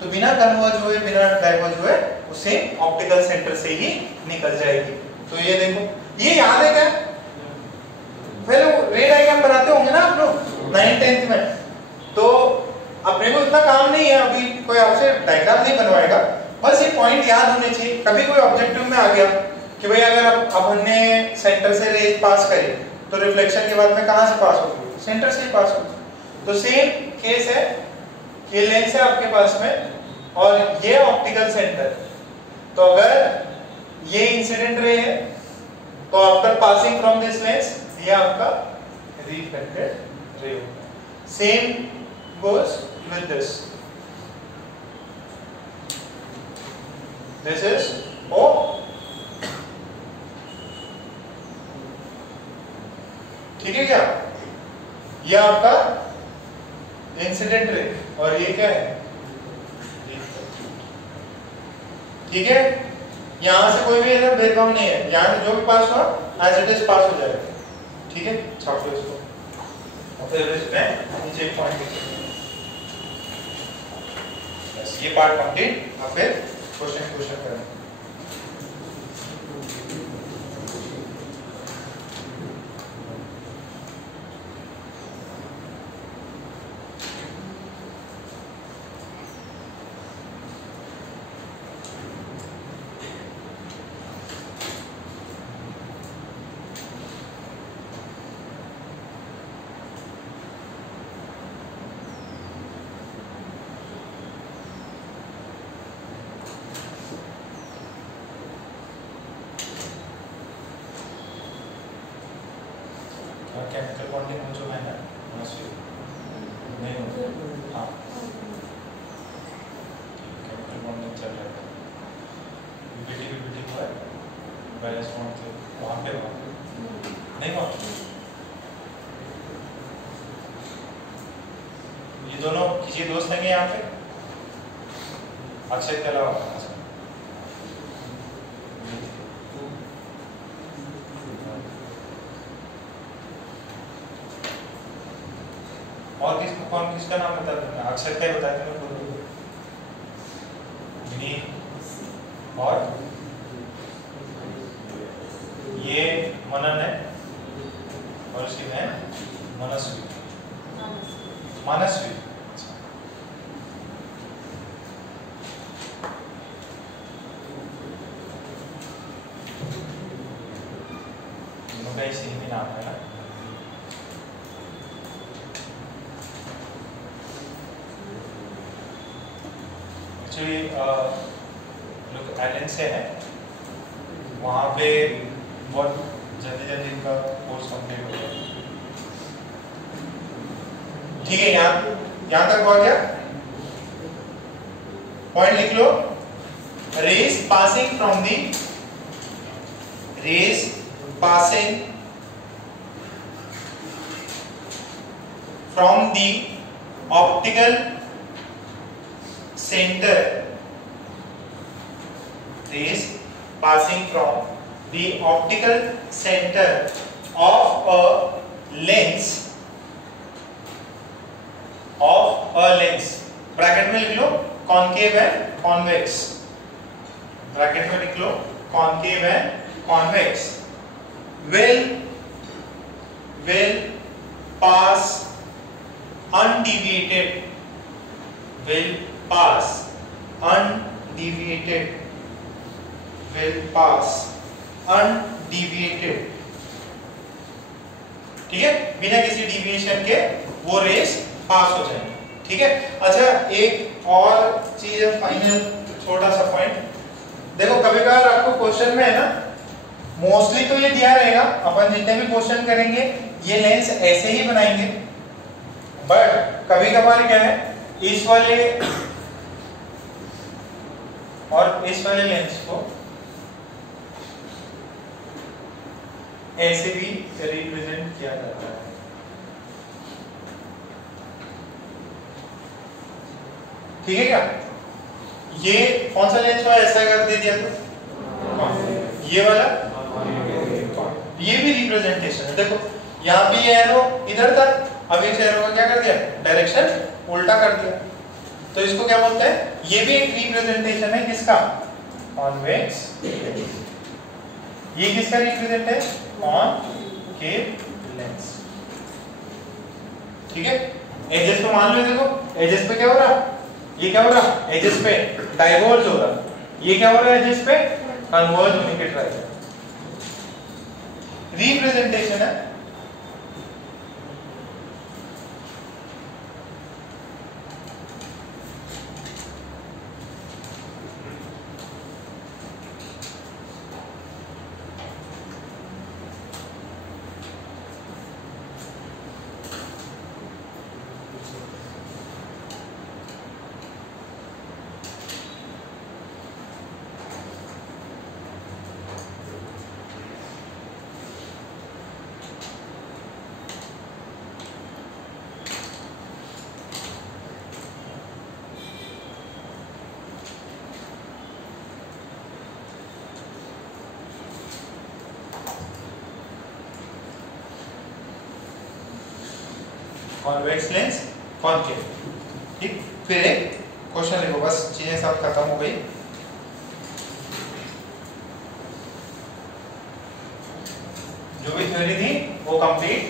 तो बिना कन्वर्ज हुए बिना डाइवर्ज हुए उसे ऑप्टिकल सेंटर से ही निकल जाएगी। तो ये देखो, ये याद है क्या? पहले रे डायग्राम बनाते होंगे ना आप लोग 9th 10th में, तो अपने को इतना काम नहीं है, अभी कोई आपसे डायग्राम नहीं बनवाएगा, बस ये पॉइंट याद होने चाहिए। कभी कोई ऑब्जेक्टिव में आ गया कि भाई अगर अब हमने सेंटर से रे पास करी तो रिफ्लेक्शन के बाद में कहां से पास होगी? सेंटर से ही पास होगी। तो सेम केस है, ये लेंस है आपके पास में और ये ऑप्टिकल सेंटर, तो अगर ये इंसिडेंट रे है तो after passing from this lens ये आपका रिफ्लेक्टेड रे होगा। Same goes with this. This is O. ठीक है क्या? ये आपका इंसिडेंट रे और ये क्या है? ठीक है, यहां से कोई भी इधर भेदभाव नहीं है, यहां से जो भी पास हुआ एज इट इज पास हो जाएगा। ठीक है, छाप लो इसको और फिर इसमें नीचे पॉइंट लिखिए। ये पार्ट कंप्लीट, अब फिर क्वेश्चन करें। केमिकल बॉन्डिंग में जो है ना नहीं होता। हाँ, केमिकल बॉन्डिंग चल रहा है, बीबीटी को है बैलेंस बॉन्ड थे वहाँ पे नहीं हुआ। ये दोनों किसी दोस्त लगे यहाँ पे अक्षय के अलावा? और कौन किसका नाम बता दूंगा? अक्षर का ही बता दूंगा। विनीत और ये मनन है और उसकी बहन मनस्वी। मनस्वी दोनों का ही सेम ही नाम है ना। लोग आइलैंड से हैं, वहाँ पे बहुत जल्दी इनका कोर्स कंप्लीट हो गया। ठीक है, यहाँ तक हो गया। पॉइंट लिख लो। Rays passing from the optical center, rays passing from the optical center of a lens bracket में लिख लो कॉनकेव एंड कॉन्वेक्स, ब्रैकेट में लिख लो concave and convex, will pass undeviated, will pass undeviated, ठीक है, बिना किसी डिविएशन के वो रेस पास हो जाएंगे। ठीक है, अच्छा एक और चीज है, फाइनल छोटा सा पॉइंट देखो। कभी कभार आपको क्वेश्चन में है ना, मोस्टली तो ये दिया रहेगा, अपन जितने भी क्वेश्चन करेंगे ये लेंस ऐसे ही बनाएंगे, बट कभी कभार क्या है, इस वाले और इस वाले लेंस को ऐसे भी रिप्रेजेंट किया जाता है। ठीक है क्या? ये कौन सा लेंस है, ऐसा कर दे दिया तो ये वाला, ये भी रिप्रेजेंटेशन है। देखो यहाँ भी ये एरो इधर तक अब इस एरो का क्या कर दिया, डायरेक्शन उल्टा कर दिया। तो इसको क्या बोलते हैं, ये भी एक रिप्रेजेंटेशन है किसका, कॉन्वेक्स। ये किसका रिप्रेजेंट है, कॉनकेव लेंस। ठीक है, एजेस पे मान लो, देखो एजेस पे क्या हो रहा, ये क्या हो रहा, एजेस पे डाइवर्ज हो रहा, ये क्या हो रहा है, एजेस पे कन्वर्ज होने के ट्राई कर, रिप्रेजेंटेशन है। Convex lens, concave. ठीक, फिर एक क्वेश्चन लिखो, बस चीजें सब खत्म हो गई। जो भी थ्योरी थी वो कंप्लीट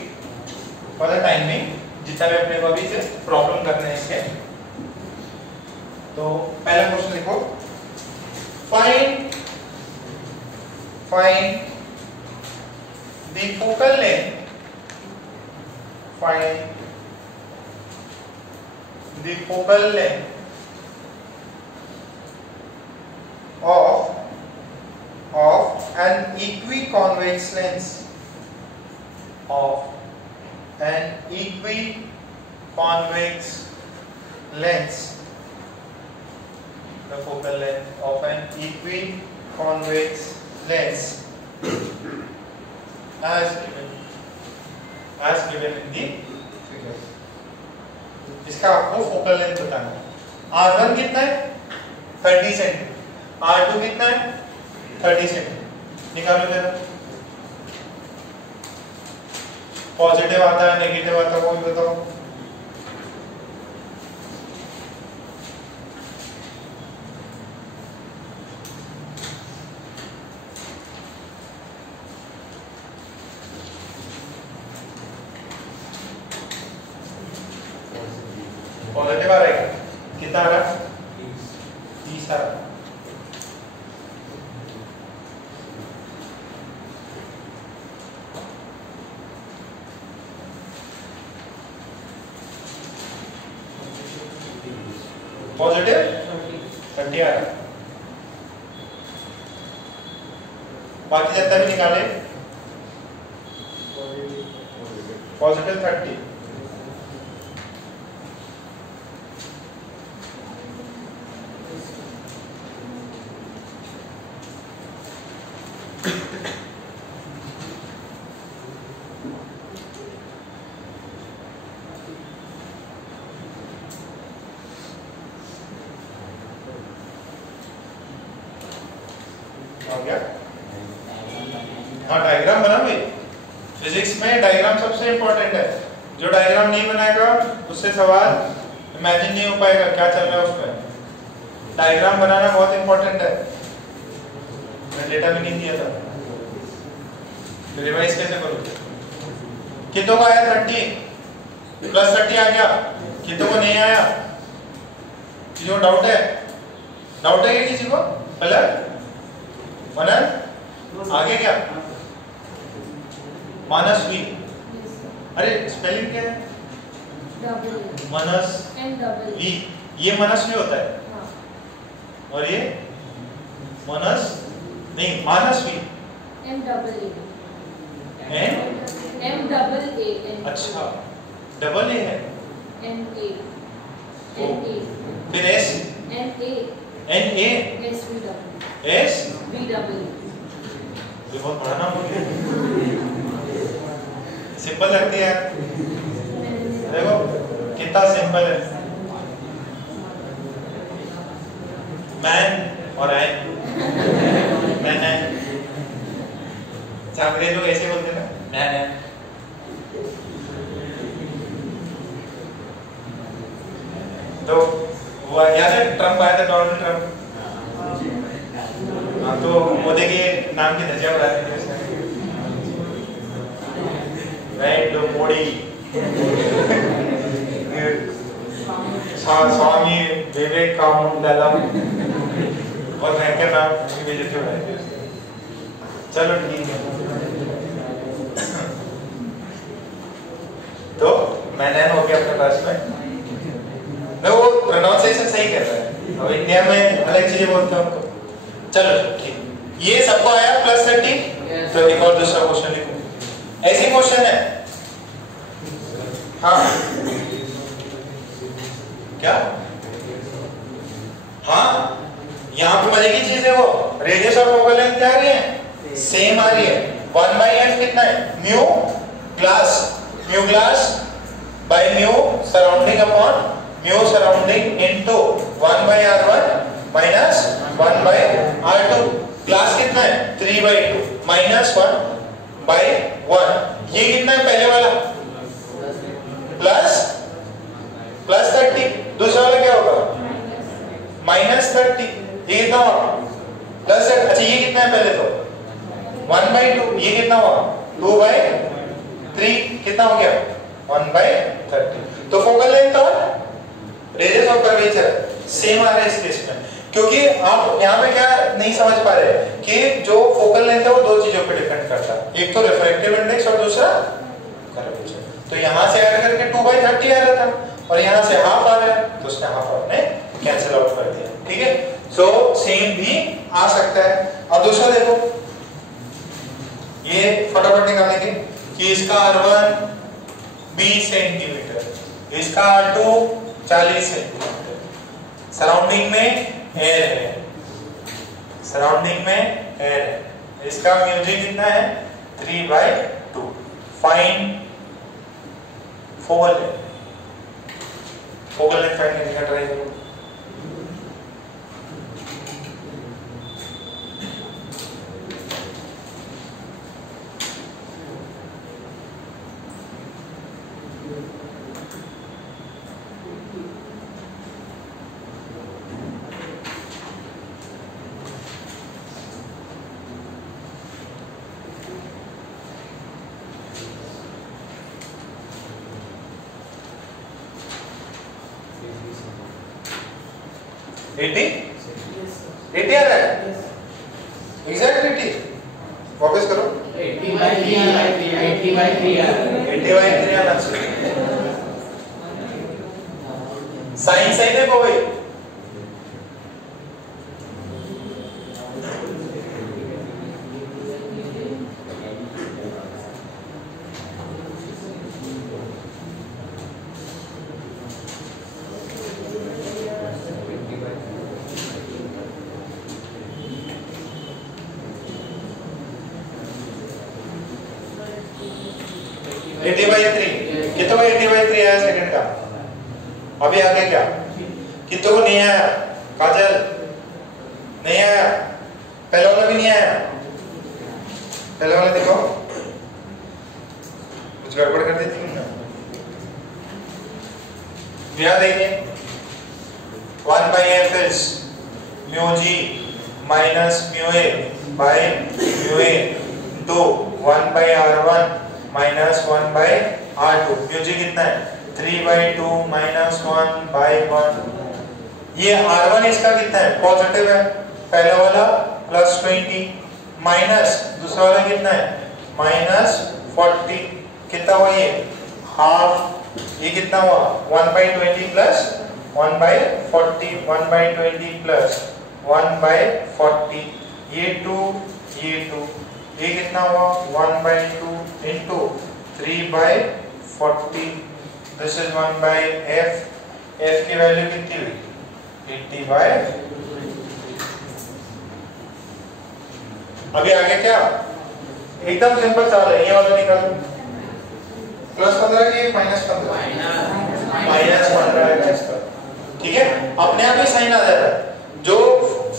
फॉर द टाइमिंग, जितना भी अपने को अभी से प्रॉब्लम करने हैं इसके। तो पहला क्वेश्चन लिखो, find the focal length, find the focal length of an equiconvex lens, of an equiconvex lens, the focal length of an equiconvex lens as given in the figure। इसका आपको फोकल लेंथ बताना है। R1 कितना है, 30 सेंटी, R2 कितना है, 30 सेंटी। निकालो जरा, पॉजिटिव आता है नेगेटिव आता है वो भी बताओ। पॉजिटिव आ रहा है, कितना आ रहा, 30 आ रहा। पॉजिटिव 30 आ रहा, बाकी जितना भी निकाले पॉजिटिव 30। हाँ, डायग्राम बना भाई, फिजिक्स में डायग्राम सबसे इंपॉर्टेंट है। जो डायग्राम नहीं बनाएगा उससे सवाल इमेजिन नहीं हो पाएगा क्या चल रहा है उसमें। डायग्राम बनाना बहुत इंपॉर्टेंट है। मैं डेटा भी नहीं दिया था, रिवाइज कैसे करोगे? कितनों को आया 30 प्लस 30 आ गया, कितनों को नहीं आया? किसी को डाउट है? डाउट है क्या किसी को? प्लस माइनस आगे क्या? Minus we. अरे स्पेलिंग क्या है? Minus V. ये माइनस वी होता है और ये माइनस नहीं, minus V M double A. अच्छा, डबल ए है, एन ए फिर S, N A S V double. ये बहुत बड़ा नाम हो गया, सिंपल लगती है। देखो कितना सिंपल है, मैन और एन, मैन एन। अंग्रेज लोग ऐसे बोलते हैं ना, मैन एन। तो वो याद है ट्रम्प आया था, डोनाल्ड ट्रम्प। हाँ तो मोदी के नाम की धज्जियां उड़ाते थे उसने, राइट। तो मोदी स्वामी विवेकानंद और भयंकर नाम की बेइज्जती उड़ाई थी। चलो ठीक है। तो मैनन हो गया अपने पास में, मैं वो प्रोनाउंसिएशन सही कर रहा है, अब इंडिया में अलग चीजें बोलते हैं उनको। चलो ठीक, ये सबको आया +30। तो एक और दूसरा क्वेश्चन लिखो, ऐसी क्वेश्चन है। हाँ क्या, हाँ यहाँ पे मजे की चीज है, वो रेडियस और फोकल लेंथ क्या आ रही है, सेम आ रही है। 1/f कितना है, mu glass by mu surrounding upon mu surrounding into 1/r1 minus 1/r2। Glass कितना है 3/2 minus 1/1। ये कितना है पहले वाला +30, दूसरा वाला क्या होगा -30। ये कितना हुआ +30। अच्छा ये कितना है पहले तो 1/2, ये कितना हुआ 2/3, कितना हो गया 1/30। तो फोकल लेंथ और रेडियस ऑफ कर्वेचर सेम आ रहा है इस केस में, क्योंकि आप यहाँ पे क्या नहीं समझ पा रहे कि जो फोकल लेंथ है वो दो चीजों पे डिपेंड करता है, एक तो रिफ्रैक्टिव इंडेक्स और दूसरा कर्वेचर। तो यहाँ से ऐड करके 2/30 आ रहा था और यहाँ से हाफ आ रहा है, तो उसने हाफ आपने कैंसिल आउट कर दिया, ठीक है। सो सेम भी आ सकता है। अब दूसरा देखो, ये फटाफट निकालेंगे कि इसका R1 20 सेंटीमीटर, इसका R2 40 सेंटीमीटर, सराउंडिंग में एयर है, इसका म्यूजिक कितना है 3/2। फाइन फोकल लेंथ फाइंड करने का ट्राई करो। एटी आ रहा है, एग्जैक्ट 80 वापस करो, 80/3 आना चाहिए। साइन सही देखो भाई, कितना 80/3 आया सेकंड का। अभी आगे क्या, कितने को नहीं आया काजल, नहीं आया, पहले वाला भी नहीं आया, पहले वाला देखो कुछ गड़बड़ कर देती हूँ ना। यहाँ देखिए 1/f is μg minus μa by μa into 1/r1 minus 1/r2। Music कितना है 3/2 minus 1/1। ये r1 इसका कितना है पॉजिटिव है, पहला वाला +20 माइनस दूसरा वाला कितना है -40, कितना हुआ ये हाफ, ये कितना हुआ 1/20 प्लस 1/40, 1/20 प्लस 1/40, ये 2 ये कितना हुआ 1/2 into 3/40, this is 1/f। f की वैल्यू कितनी हुई 80/। अभी आगे क्या, एकदम सिंपल चाल है, ये वाला निकाल +15 की -15 है इसका, ठीक है। अपने आप ही साइन आ जाता है। जो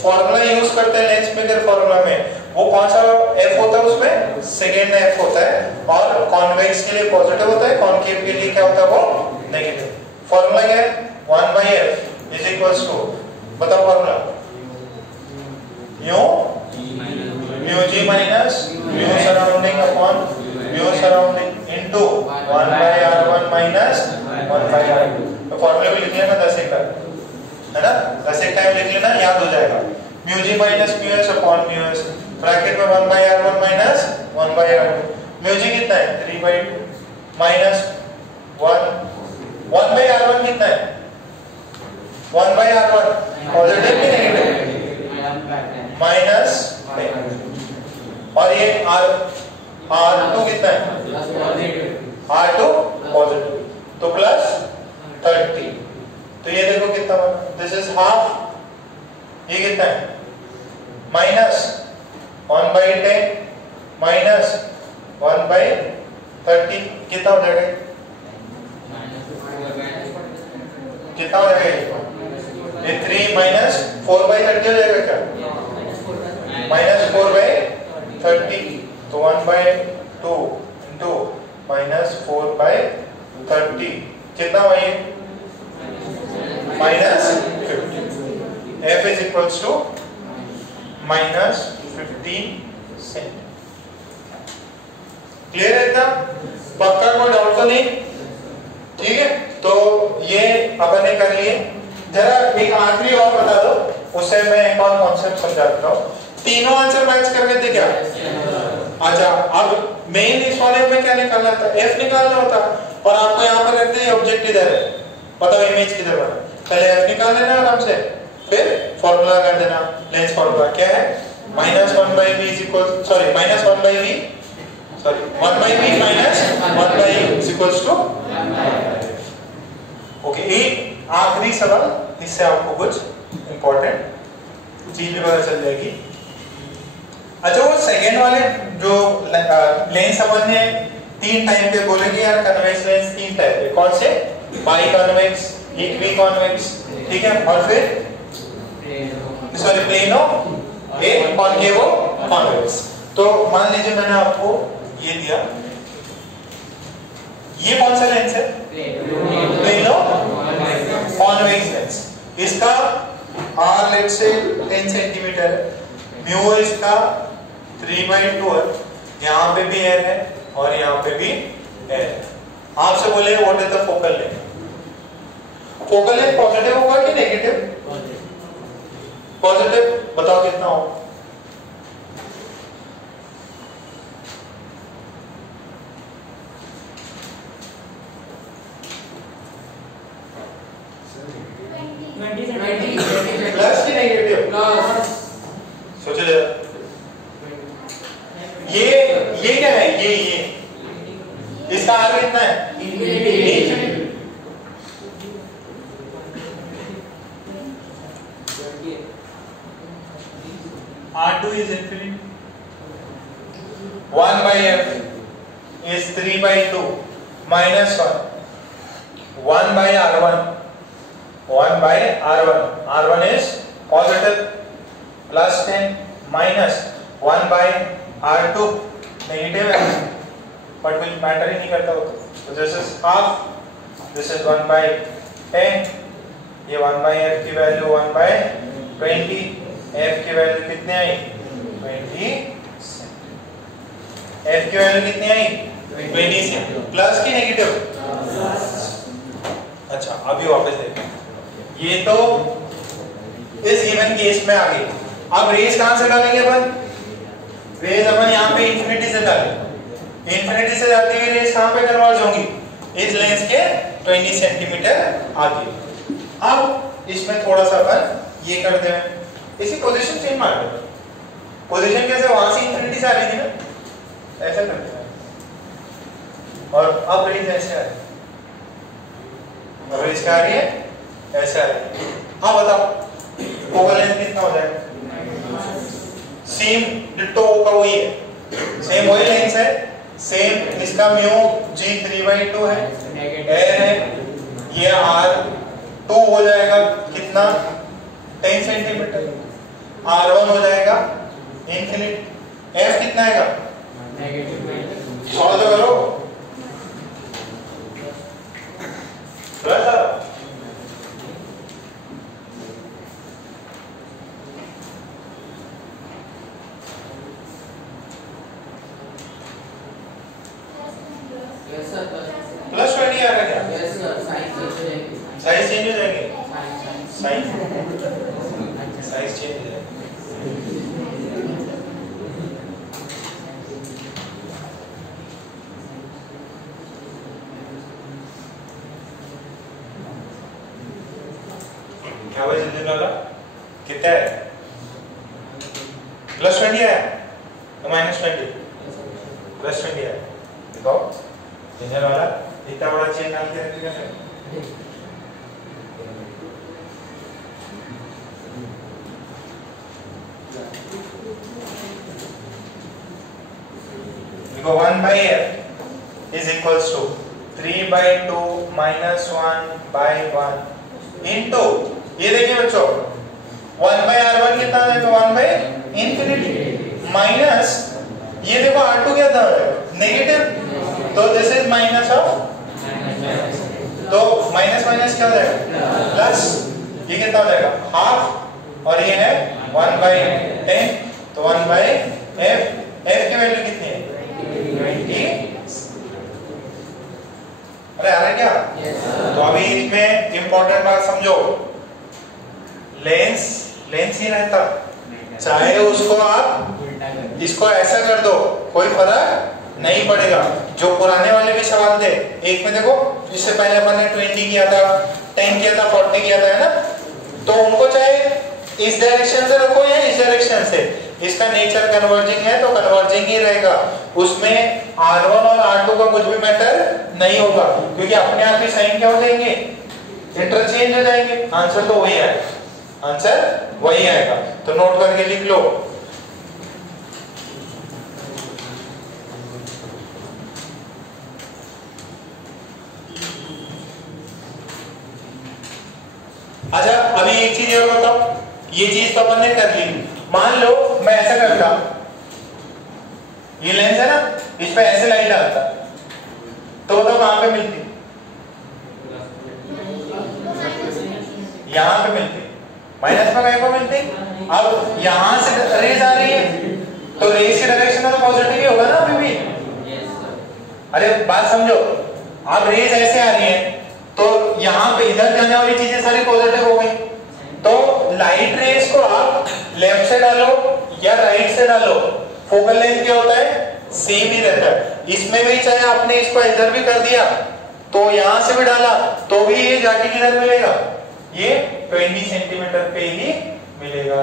फॉर्मूला यूज करते हैं लेंस मेकर फॉर्मूला में, वो कौन सा f होता है उसमें सेकेंड f होता है, और कॉन्वेक्स के लिए पॉजिटिव होता है, कॉनकेव के लिए क्या होता है वो नेगेटिव। फॉर्मूला क्या है 1 by f is equals to, बताओ formula, mu ji minus mu surrounding upon mu surrounding into 1 by r1 minus 1 by r2। तो फॉर्मूला भी लिख लेना 10 एक बार, है ना, 10 एक टाइम लिख लेना, याद हो जाएगा। म्यू जी minus mu s upon mu s, bracket में 1 by r1 minus 1 by r2। Mu g कितना है 3 by 2 माइनस 1 by r1 कितना है 1 by r1 पॉजिटिव की नेगेटिव माइनस, और ये r2 कितना है r2 पॉजिटिव, तो प्लस 30। तो ये देखो कितना बना, दिस इज हाफ, ये कितना है माइनस 1 by 10 माइनस 1 by 30, कितना हो जाएगा, कितना हो जाएगा ये 3 माइनस 4 by 30 हो जाएगा क्या, माइनस 4 by 30, तो 1 by 2 इंटू माइनस 4 by 30 कितना हुआ ये minus 50। f is equals to minus 15 cent. Clear है इतना, पक्का कोई डाउट तो नहीं, ठीक है। तो ये अपन ने कर लिए। जरा एक आखिरी और बता दो, उससे मैं एक और कॉन्सेप्ट समझा देता हूँ। तीनों आंसर मैच कर गए थे क्या? अच्छा, अब मेन इस वाले में क्या निकालना था, f निकालना होता, और आपको यहाँ पर रखते हैं ऑब्जेक्ट इधर है, बताओ इमेज किधर बना, पहले f निकाल लेना आराम से, फिर फॉर्मूला कर देना, लेंस फॉर्मूला क्या है, minus 1 by v is equal, sorry minus 1 by v, sorry 1 by v minus 1 by is equals to. Okay, एक आखिरी सवाल, इससे आपको कुछ इंपॉर्टेंट चीज भी पता चल जाएगी। अच्छा, वो सेकेंड वाले जो लेंस अपन ने 3 टाइप के बोले कि यार कन्वेक्स लेंस 3 टाइप है, कौन से, बाई कॉन्वेक्स, इक्वी कॉन्वेक्स, ठीक है, और फिर सॉरी प्लेनो, एक कॉन्केवो कॉन्वेक्स। तो मान लीजिए मैंने आपको ये दिया, ये कौन सा लेंस है, प्लेनो कॉन्वेक्स लेंस, इसका r लेट से 10 सेंटीमीटर है, म्यू इसका 3/2 है, यहाँ पे भी एयर है और यहाँ पे भी एयर है। आपसे बोले what is the focal length, focal length positive होगा कि नेगेटिव, पॉजिटिव, बताओ कितना होगा, प्लस की नेगेटिव, सोचो जरा, ये क्या है, ये इसका आर कितना है, R2 is infinite, 1 by f is 3/2 minus 1 by r1, 1 by r1, r1 is positive, plus 10 minus 1 by r2 negative है, but will matter ही नहीं करता वो, तो this is half, this is 1 by 10, ये 1 by f की वैल्यू 1 by 20, f की वैल्यू कितने आई 20, f की वैल्यू कितनी आई 20 से, प्लस की नेगेटिव, अच्छा अभी वापस देखते हैं, ये तो इस इवन केस में आ गई। अब रेज कहां से डालेंगे अपन, रेज अपन यहाँ पे इंफिनिटी से डालेंगे, इंफिनिटी से जाती हुई रेज कहां पे कन्वर्ज होंगी, इस लेंस के 20 सेंटीमीटर आगे। अब इसमें थोड़ा सा अपन ये कर दें, इसी पोजीशन चेंज मार दो, पोजीशन कैसे, वहां से इंफिनिटी से आ रही थी ना, ऐसा करते हैं, और अब रेज ऐसे आ रही है, अब रेज क्या आ रही है, ऐसे आ रही है। हाँ बताओ फोकल लेंथ कितना हो जाएगा, सेम डिट्टो का वही है, सेम वही लेंस है, सेम इसका म्यू जी 3/2 है, एयर है, ये r2 हो जाएगा कितना 10 सेंटीमीटर, r1 हो जाएगा इंफिनिट, f कितना आएगा सॉल्व तो करो, चेंज हो जाएगा। क्या भाई जल्दी वाला कितना है? +20 है -20? +20 है। दिखाओ इंजन वाला इतना बड़ा चेन डाल के रखेगा सर। देखो 1/f is equals to 3/2 - 1/1 into ये देखिए बच्चों 1/r1 कितना है? 1/∞ माइनस ये देखो r2 क्या था? नेगेटिव, तो दिस इज माइनस ऑफ, तो माइनस माइनस क्या हो जाएगा? प्लस, ये कितना हो जाएगा? हाफ, और ये है 1/10, तो 1/f, f की वैल्यू कितनी है? 20। अरे आ रहा है क्या? तो अभी इसमें इंपॉर्टेंट बात समझो, लेंस लेंस ही रहता, चाहे उसको आप इसको ऐसा कर दो कोई फर्क नहीं पड़ेगा। जो पुराने वाले भी सवाल थे, एक में देखो जिससे पहले अपन ने 20 किया था, 10 किया था, 40 किया था, है ना? तो उनको चाहे इस डायरेक्शन से रखो या इस डायरेक्शन से, इसका नेचर कन्वर्जिंग है तो कन्वर्जिंग ही रहेगा, उसमें R1 और R2 का कुछ भी मैटर नहीं होगा, क्योंकि अपने आप ही साइन क्या हो जाएंगे? इंटरचेंज हो जाएंगे। आंसर तो वही आएगा, आंसर वही आएगा। तो नोट करके लिख लो। अच्छा अभी एक चीज और बताओ, ये चीज तो अपन ने कर ली, मान लो मैं ऐसा करता, ये लेंस है ना, इस पे ऐसे लाइट डालता, तो कहां पे मिलती? यहां पे मिलती, माइनस में कहीं को मिलती। अब यहां से रेज आ रही है, तो रेज की डायरेक्शन में तो पॉजिटिव ही होगा ना अभी भी। अरे बात समझो, अब रेज ऐसे आ रही है, तो यहाँ पे इधर जाने वाली चीजें सारी पॉजिटिव हो गई, तो लाइट रेज को आप लेफ्ट से डालो या राइट से डालो, फोकल लेंथ क्या होता है? सेम ही रहता है। इसमें भी चाहे आपने इसको इधर भी कर दिया, तो यहां से भी डाला, तो भी ये जाके किधर मिलेगा? ये 20 सेंटीमीटर पे ही मिलेगा।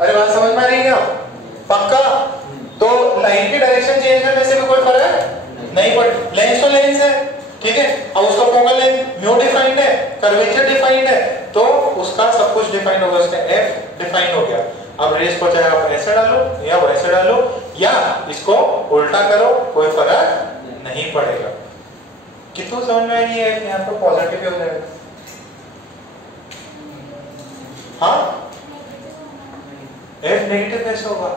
अरे बात समझ में आ रही है क्या? पक्का? तो लाइट की डायरेक्शन चेंज करने से भी कोई फर्क नहीं पड़, लेंस तो लेंस है, ठीक है। अब उसका फोकल लेंथ म्यू डिफाइंड है, कर्वेचर डिफाइंड है, तो उसका सब कुछ डिफाइंड होगा, उसका एफ डिफाइंड हो गया। अब रेस को चाहे आप ऐसे डालो या वैसे डालो या इसको उल्टा करो, कोई फर्क नहीं पड़ेगा। कितना समझ में आई है? यहाँ पे पॉजिटिव हो जाएगा। हाँ, एफ नेगेटिव कैसे होगा?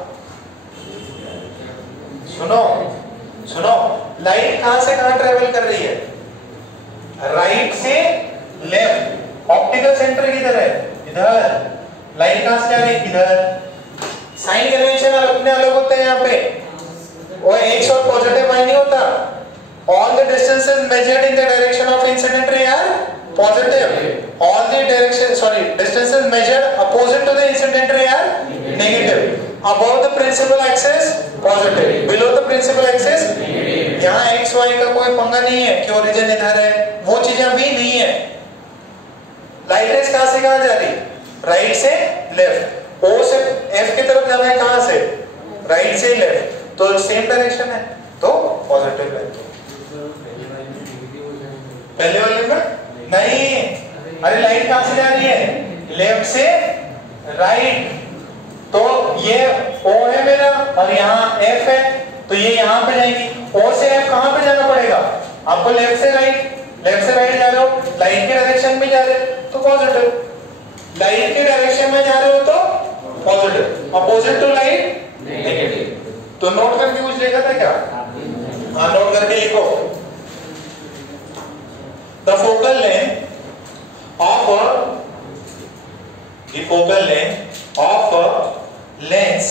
सुनो सुनो, लाइट कहां से कहां ट्रेवल कर रही है? राइट से लेफ्ट। ऑप्टिकल सेंटर किधर है? इधर। लाइट कहां से आ रही है? इधर। साइन कन्वेंशन अपने अलग होते हैं यहाँ पे, और एक्स और पॉजिटिव वाई नहीं होता। All the distances measured in the direction of incident ray are positive, all the distances measured opposite to the incident ray are negative. above the principal axis positive, below the principal axis negative। यहाँ x y का कोई पंगा नहीं है कि ओरिजिन इधर है, वो चीजें अभी नहीं है। लाइट रेज कहां से कहां जा रही? राइट से लेफ्ट। O से F की तरफ जाना है कहां से? राइट से लेफ्ट, तो सेम डायरेक्शन है, तो पॉजिटिव है। पहले वाले में नहीं, अरे लाइट कहां से जा रही है? लेफ्ट से राइट, तो ये O है मेरा और यहाँ F है, तो ये यहाँ पे जाएगी। O से F कहाँ पे जाना पड़ेगा आपको? लेफ्ट से राइट जा रहे हो, लाइट के डायरेक्शन में जा रहे हो तो पॉजिटिव, लाइट के डायरेक्शन में जा रहे हो तो positive, opposite to light negative. तो नोट करके कुछ लिखा था क्या? हाँ, नोट करके लिखो। The focal length of a lens,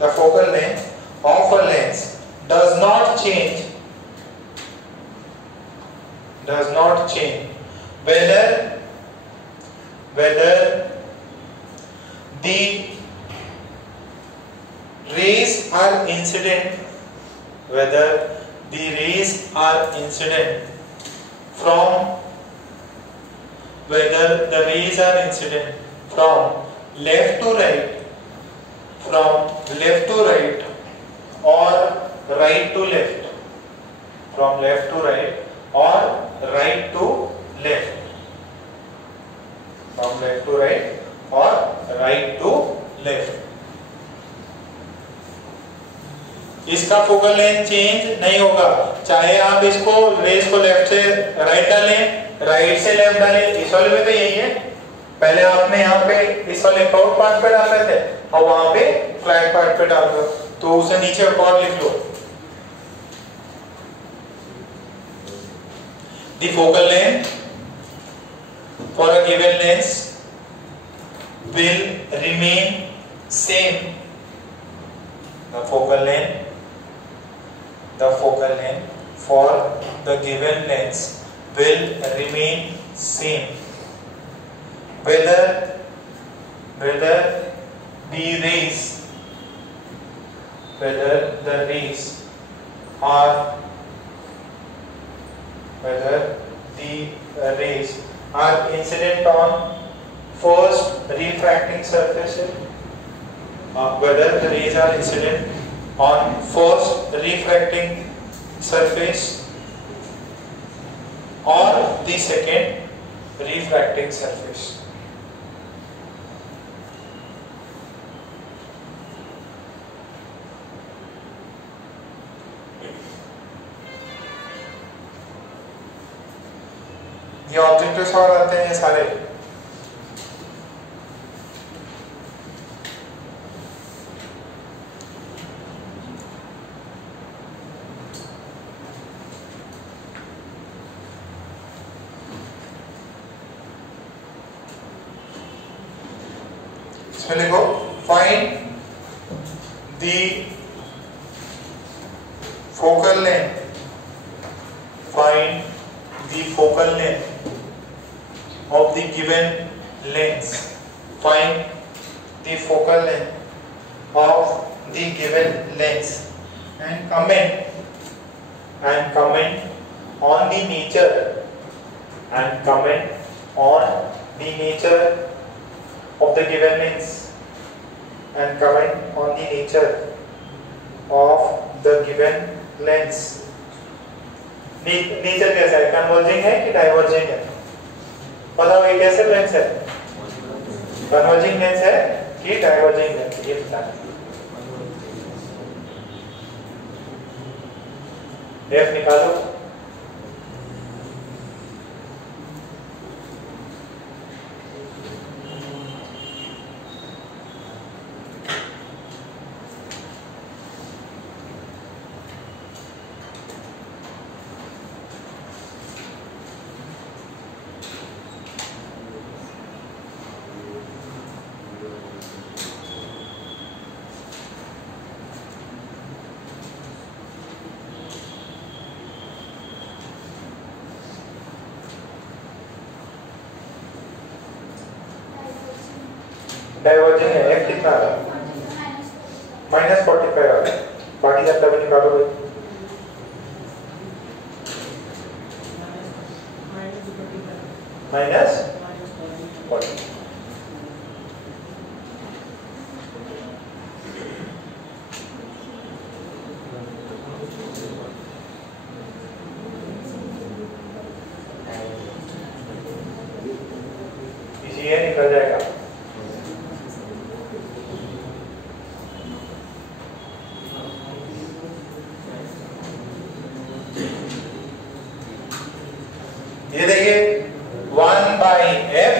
the focal length of a lens does not change whether whether the rays are incident, whether the rays are incident from, whether the rays are incident from left to right, from left to right or right to left, from left to right or right to left, from left to right or right to left, इसका फोकल लेंथ चेंज नहीं होगा, चाहे आप इसको रेस को लेफ्ट से राइट डालें, राइट से लेफ्ट डालें। इस वाले में तो यही है, पहले आपने यहाँ पे इस वाले कर्व पार्ट पे डाल रहे थे और वहां पे फ्लैट पार्ट पे डाल दो, तो उसे नीचे और लिख लो। The focal length for a given lens will remain same. The focal length for the given lens will remain same whether the rays are incident on first refracting surfaces, whether the rays are incident on first refracting surface or the second refracting surface. ये ऑब्जेक्टिव्स और आते हैं सारे, इसमें लिखो find the focal length, find the focal length of the given lens, find the focal length of the given lens and comment on the nature of the given lens and comment on the nature of the given lens. Nature कैसा है, कन्वर्जिंग है कि डाइवर्जिंग है, बताओ ये कैसे लेंस है, कन्वर्जिंग लेंस है कि डाइवर्जिंग है, ये बताना। एफ निकालो, डाइवर्जिंग है, एफ कितना आ रहा है, -45 आ रहा है, बाकी का तब निकालो भाई, -40। इसी ये निकल जाएगा। ये देखिए 1/f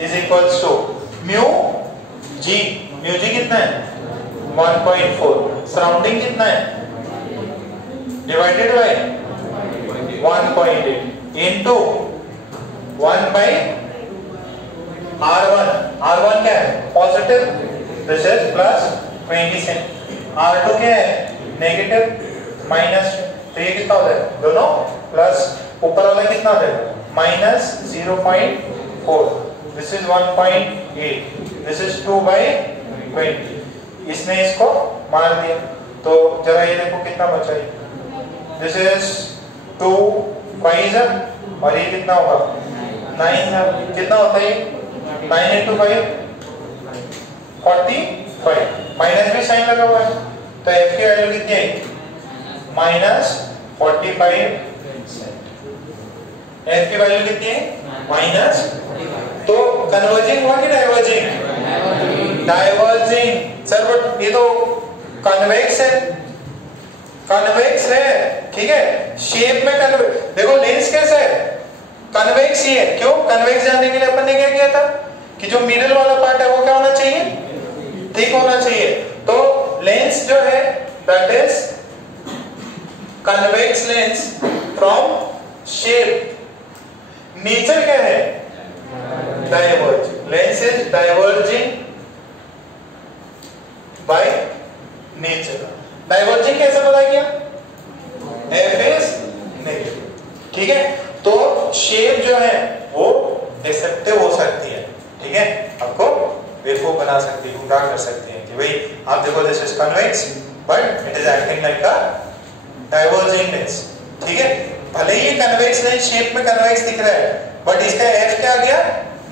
is equals to mu g कितना है 1.4, सराउंडिंग कितना है डिवाइडेड बाय 1.8 इनटू 1/r1 क्या है positive, this is +20 Saint, r2 क्या है नेगेटिव -3 कितना होता है दोनों, प्लस ऊपर वाला कितना है -0.4, दिस इज 1.8, दिस इज 2/20। इसने इसको मार दिया, तो जरा ये देखो कितना बचा है। दिस इज 2/5 और ये कितना होगा 9। कितना होता है 9 into 5 45, माइनस भी साइन लगा हुआ है, तो f की वैल्यू कितनी आई -45। f की वैल्यू कितनी है माइनस, तो कन्वर्जिंग हुआ कि डाइवर्जिंग? डाइवर्जिंग सर, बट ये तो कन्वेक्स है, कन्वेक्स है, ठीक है। शेप में कन्वेक्स, देखो लेंस कैसा है कन्वेक्स ही है। क्यों कन्वेक्स जानने के लिए अपन ने क्या किया था कि जो मिडिल वाला पार्ट है वो क्या होना चाहिए, थिक होना चाहिए। तो लेंस जो है that is convex lens from shape. Nature क्या है diverging, lens is diverging by nature. Diverging कैसे पता किया, f इज नेगेटिव, ठीक है। तो शेप जो है वो डिसेप्टिव हो सकती है, ठीक है, आपको बेवकूफ बना सकती है, गुमराह कर सकती है कि भाई आप देखो this is convex but it is acting like a diverging lens, ठीक है। भले ही कन्वेक्स लेंस शेप में कन्वेक्स दिख रहा है बट इसका f क्या आ गया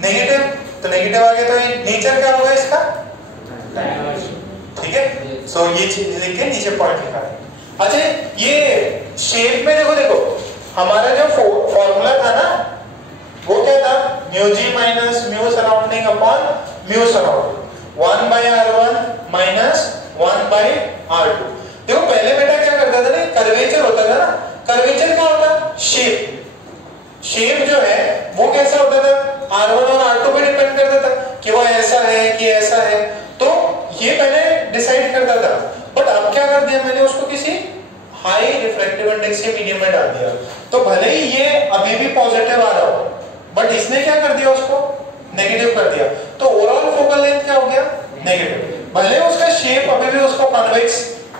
नेगेटिव, तो नेगेटिव आ गया, तो नेचर क्या होगा इसका ठीक है। सो ये चीज लिख के नीचे पॉइंट लिखा है। अच्छा ये शेप में देखो, देखो हमारा जो फॉर्मूला था ना वो क्या था, म्यू जी minus mu surrounding upon mu surrounding 1/r1 minus 1/r2। देखो पहले बेटा क्या करता था ना, कर्वेचर होता था ना, कर्वेचर क्या होता शेप, शेप जो है वो कैसा होता था r1 और r2 पे डिपेंड करता था कि वो ऐसा है कि ऐसा है, तो ये पहले डिसाइड करता था। बट अब क्या कर दिया मैंने, उसको किसी हाई रिफ्रैक्टिव इंडेक्स के मीडियम में डाल दिया, तो भले ही ये अभी भी पॉजिटिव आ रहा हो बट इसने क्या कर दिया उसको नेगेटिव कर दिया, तो ओवरऑल फोकल लेंथ क्या हो गया नेगेटिव। भले उसका शेप अभी भी उसको कन्वेक्स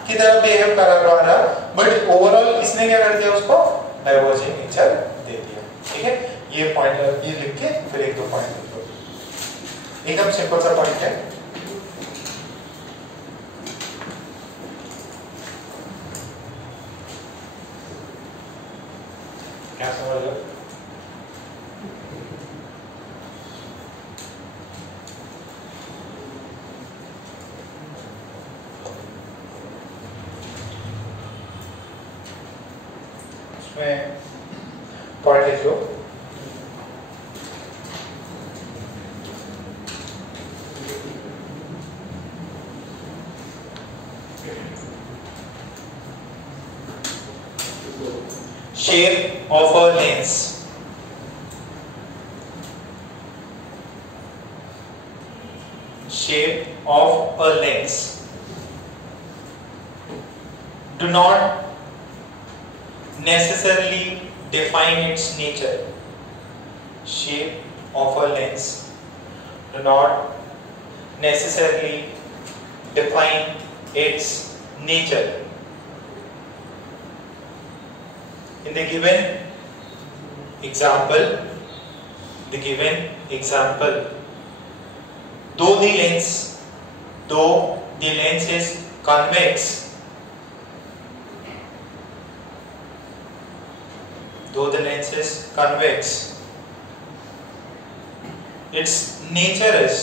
की तरह बिहेव कर रहा बट ओवरऑल इसने क्या कर दिया उसको डाइवर्जिंग नेचर दे दिया, ठीक है। ये पॉइंट ये लिख के फिर एक दो पॉइंट लिख दो, एकदम सिंपल सा पॉइंट है। क्या समझ लो, उसमें पॉइंट लिख लो। Shape of a lens. Shape of a lens. Do not necessarily define its nature. Shape of a lens do not necessarily define its nature. In the given example, though the lens is convex, its nature is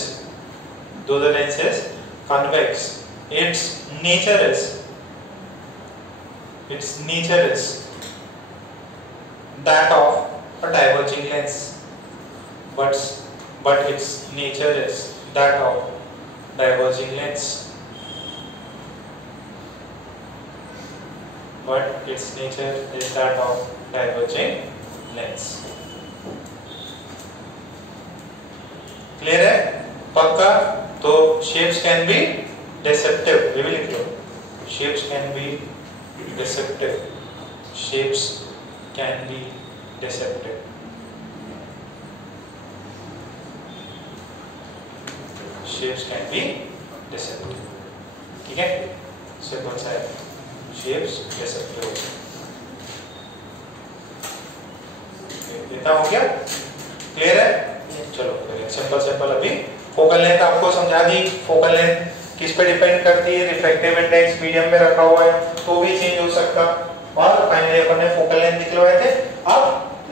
that of a diverging lens, but its nature is that of diverging lens, but its nature is that of diverging lens. Clear है पक्का? तो shapes can be deceptive, ये भी लिख लो, shapes can be deceptive, shapes can be deceptive. Shapes can be deceptive, ठीक है, सिंपल सा है, shapes deceptive। इतना हो गया, क्लियर है? चलो सिंपल सिंपल अभी फोकल लेंथ आपको समझा दी। फोकल लेंथ किस पे डिपेंड करती है? रिफ्रैक्टिव इंडेक्स मीडियम में रखा हुआ है तो भी चेंज हो सकता। और फाइनली अपन ने फोकल लेंथ निकलवाए थे। अब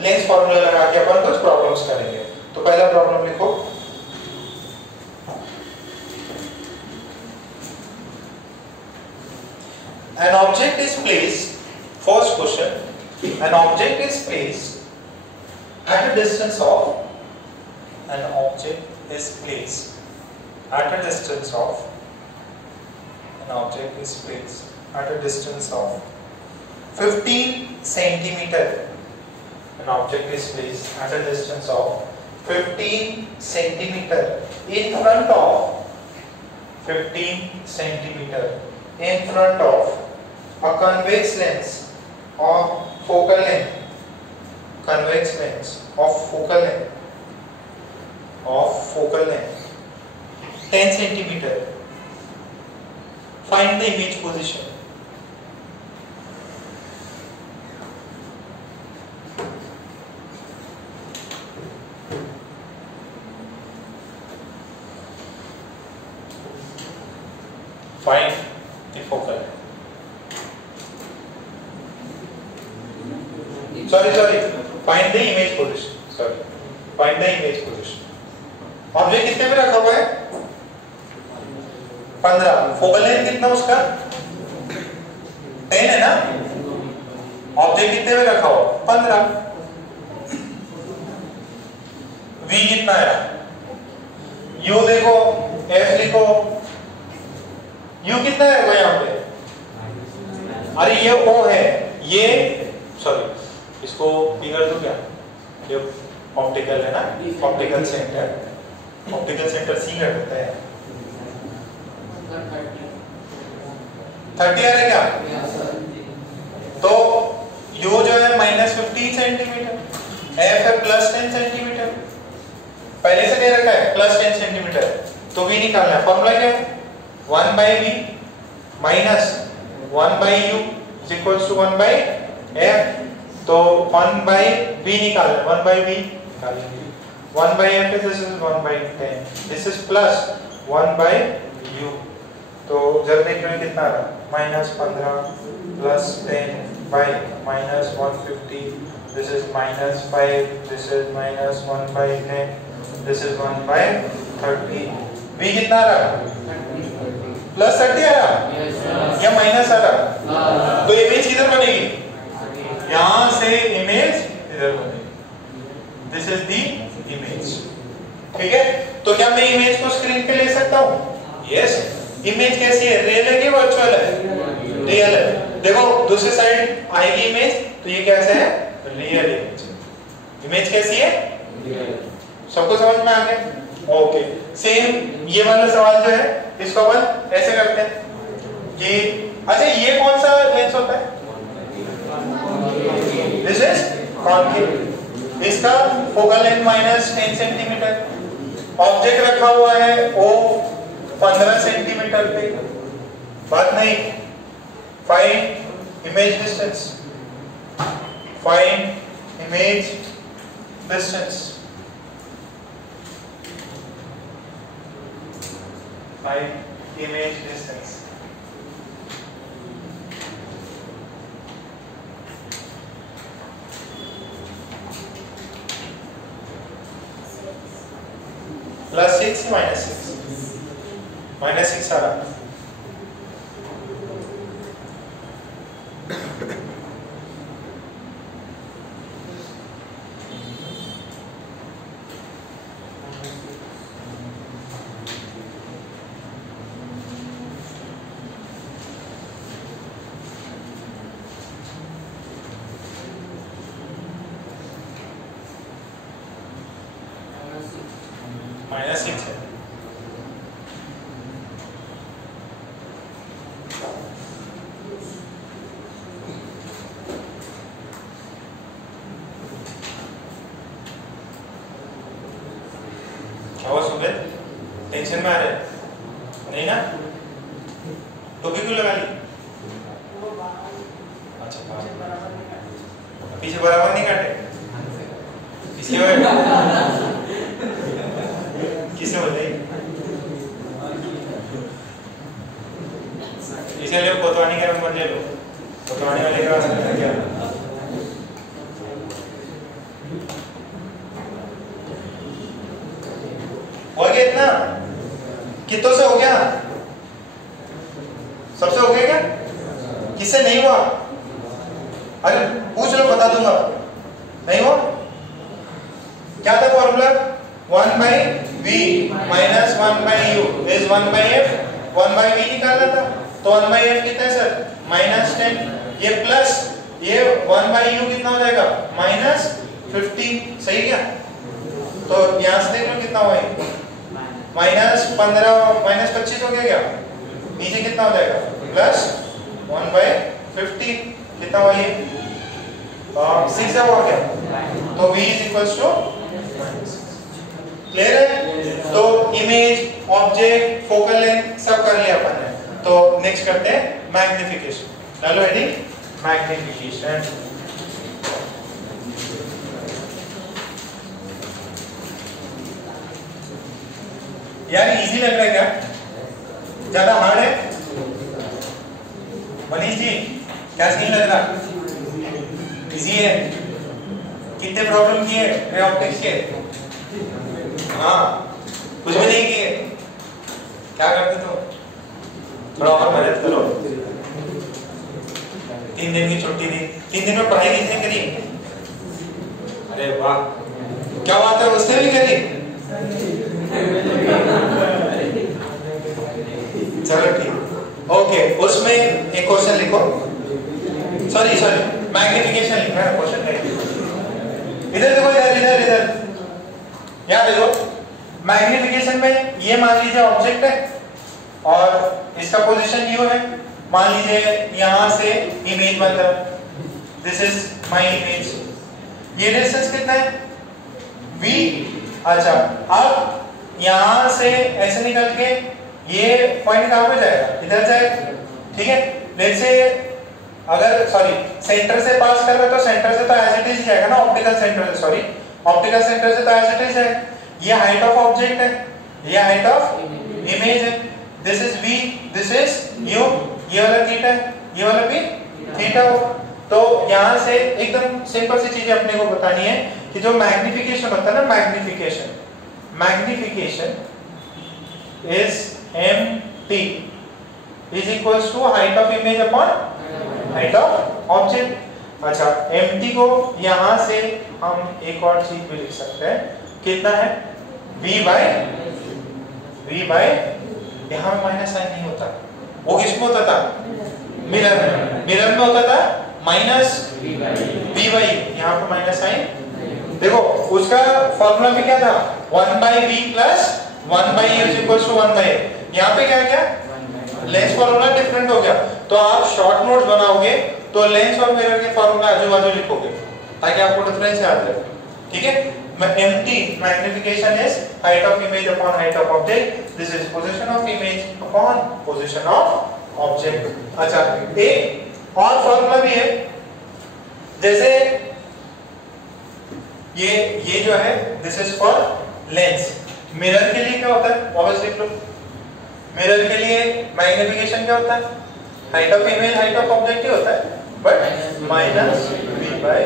लेंस फार्मूला लगा के अपन कुछ प्रॉब्लम्स करेंगे। तो पहला प्रॉब्लम लिखो। An object is placed, first question, an object is placed at a distance of, an object is placed at a distance of, an object is placed at a distance of 15 centimeter. An object is placed at a distance of 15 centimeter in front of 15 centimeter in front of a convex lens or focal length, convex lens of focal length 10 centimeter. Find the image position. Find the focal length. Sorry. Find the image position. Find the image position. Object कितने में रखा हुआ है? 15। फोकल लेंथ कितना उसका? 10 है ना? ऑब्जेक्ट कितने में रखा हुआ? 15। V कितना है? U देखो, F लिखो। U कितना है वो यहाँ पे? अरे ये O है, ये सॉरी इसको P कर दूं क्या? ये ऑप्टिकल है ना? ऑप्टिकल सेंटर C कर देता है। 30 आ रहा है क्या? तो U जो है -15 सेंटीमीटर, F है +10 सेंटीमीटर। पहले से दे रखा है +10 सेंटीमीटर, तो V निकालना है। फॉर्मूला क्या है? 1/V minus 1/U is equals to 1/F। तो 1/V निकालना है, 1/V निकालेंगे। 1/F is this is 1/10, this is plus 1/U। तो जल्दी क्यों कितना आ रहा? -15 plus 10 by -150, this is -5, this is -1/10, this is 1/30। V कितना आ रहा? +30 आ रहा या माइनस आ रहा? तो इमेज किधर बनेगी? यहाँ से इमेज इधर बनेगी। This is the image. ठीक है, तो क्या मैं इमेज को स्क्रीन पे ले सकता हूँ? यस। इमेज कैसी है? रियल है कि वर्चुअल है? रियल है। देखो दूसरी साइड आएगी इमेज, तो ये कैसे है? Real image. इमेज कैसी है? सबको समझ में आ गया? ओके। सेम ये वाला सवाल जो है इसको अपन ऐसे करते हैं कि अच्छा ये कौन सा लेंस होता है? This is concave. इसका फोकल लेंथ -10 सेंटीमीटर। ऑब्जेक्ट रखा हुआ है O 15 सेंटीमीटर पे। बात नहीं। Find image distance. Find image distance. Find image distance. +6 -6? -6 आ रहा। -6 है। क्या हुआ सुबह? टेंशन में आ रहे? नहीं ना? टोपी क्यों लगा ली? अच्छा पीछे बराबर नहीं काटे? इसलिए किसे बताइए? इसे ले कोतवानी का नंबर ले लो, कोतवानी वाले का क्या हो गया? इतना कितनों से हो गया? सबसे हो गया क्या? किससे नहीं हुआ? अरे पूछ लो, बता दूंगा। नहीं हुआ? क्या था formula? 1/v minus 1/u is 1/f। 1/v निकालना था, तो 1/f कितना है सर? -10। ये प्लस ये 1/u कितना हो जाएगा? -15। सही क्या? तो यहां से देख लो कितना हुआ है, -15 -25 हो गया क्या? नीचे कितना हो जाएगा? +1/50 कितना हुआ ये? 6 हुआ क्या? तो v is equals to clear है? तो इमेज, ऑब्जेक्ट, फोकल लेंथ सब कर लिया अपन ने। तो नेक्स्ट करते हैं मैग्निफिकेशन। डालो हेडिंग मैग्निफिकेशन। यार इजी लग रहा है क्या? ज्यादा हार्ड है? मनीष जी क्या नहीं लग रहा? इजी है? कितने प्रॉब्लम किए रे ऑप्टिक्स के? हाँ, कुछ भी नहीं किए। क्या करते तो? थोड़ा और मदद करो। 3 दिन की छुट्टी दी, 3 दिन में पढ़ाई किसने करी? अरे वाह, क्या बात है, उसने भी करी। चलो ठीक, ओके। उसमें एक क्वेश्चन लिखो, सॉरी मैग्निफिकेशन लिखना है, क्वेश्चन नहीं। इधर देखो, इधर यहाँ देखो। मैग्निफिकेशन में ये मान लीजिए ऑब्जेक्ट है और इसका पोजीशन यू है। मान लीजिए यहाँ से इमेज बन रहा है, दिस इज माय इमेज। ये डिस्टेंस कितना है? v। अच्छा, अब यहाँ से ऐसे निकल के ये पॉइंट कहाँ पे जाएगा? इधर जाएगा, ठीक है। लेट्स से अगर सेंटर से पास कर रहे तो सेंटर से तो एज इट इज जाएगा ना, ऑप्टिकल सेंटर से, ऑप्टिकल सेंटर से तो एज इट इज है। ये हाइट ऑफ ऑब्जेक्ट है, ये हाइट ऑफ इमेज है। This is v, this is u। ये वाला थीटा है, ये वाला भी थीटा हो। तो यहाँ से एकदम सिंपल सी चीजें अपने को बतानी है कि जो मैग्निफिकेशन होता है ना, magnification is mt is equals to height of image upon height of object. अच्छा, mt को यहाँ से हम एक और चीज भी लिख सकते हैं, कितना है? v बाय यहाँ में माइनस साइन नहीं होता, वो किसमें होता था? मिरर में होता था -v बाई, यहाँ पे माइनस साइन। देखो उसका फॉर्मूला में क्या था? 1/v plus 1/u is equals to 1/f। यहाँ पे क्या लेंस फॉर्मूला डिफरेंट हो गया। तो आप शॉर्ट नोट्स बनाओगे तो लेंस और मिरर के फॉर्मूला आजू बाजू लिखोगे ताकि आपको डिफरेंस याद रहे, ठीक है। mt magnification is height of image upon height of object. This is position of image upon position of object. अच्छा, एक और फॉर्मूला भी है, जैसे ये जो है this is for Lenz. Mirror के लिए क्या होता है? वापस लिख लो। मिरर के लिए मैग्निफिकेशन क्या होता है? Height of image height of object ही होता है, बट -v बाय।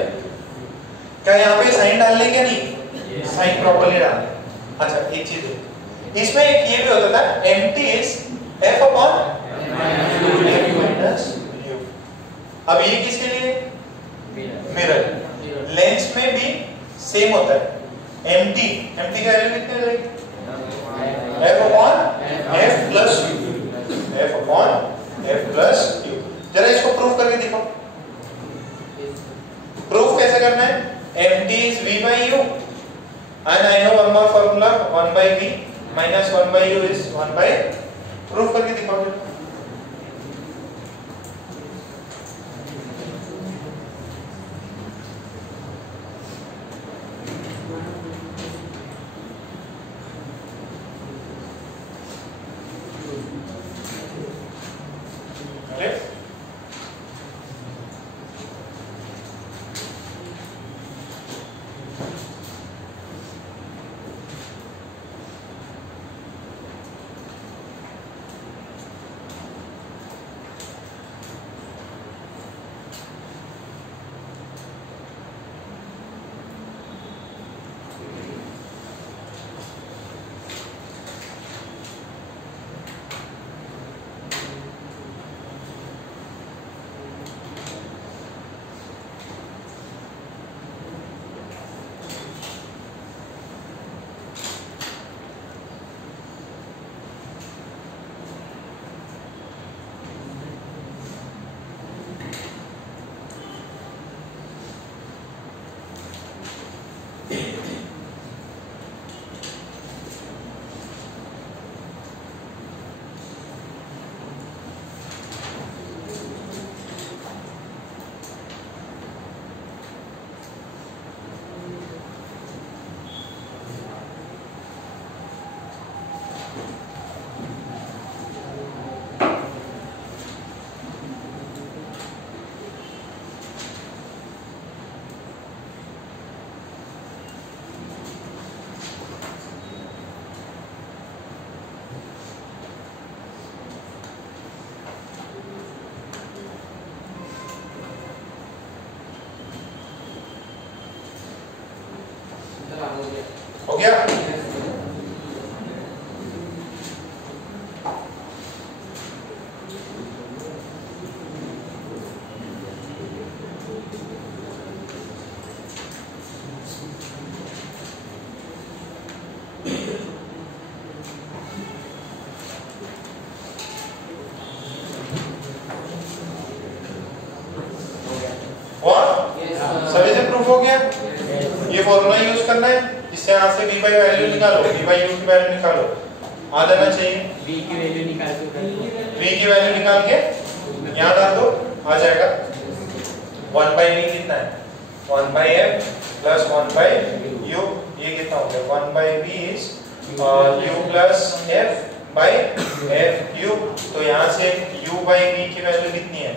क्या यहाँ पे साइन डालने क्या? नहीं, साइन प्रॉपर्ली डालने। अच्छा, एक चीज है इसमें, एक ये भी होता था mt is f upon f minus u। अब ये किसके लिए? मिरर। लेंस में भी सेम होता है। mt का वैल्यू कितनी हो जाएगी? f upon f plus u, f upon f plus u। जरा इसको प्रूव करके दिखाओ। प्रूफ कैसे करना है? mt is v by u and I know one more formula, 1/v minus 1/u is 1/। Proof करके दिखाओ। हो गया? ये फॉर्मूला यूज करना है, इससे यहाँ से v बाई वैल्यू निकालो, v बाई u की वैल्यू निकालो, आ जाना चाहिए। v की वैल्यू निकाल दो, v की वैल्यू निकाल के यहाँ डाल दो, आ जाएगा 1 बाई v कितना है? 1 by f plus 1 by u, ये कितना हो गया? 1 by v is u plus f by f u। तो यहाँ से u बाई v की वैल्यू कितनी है?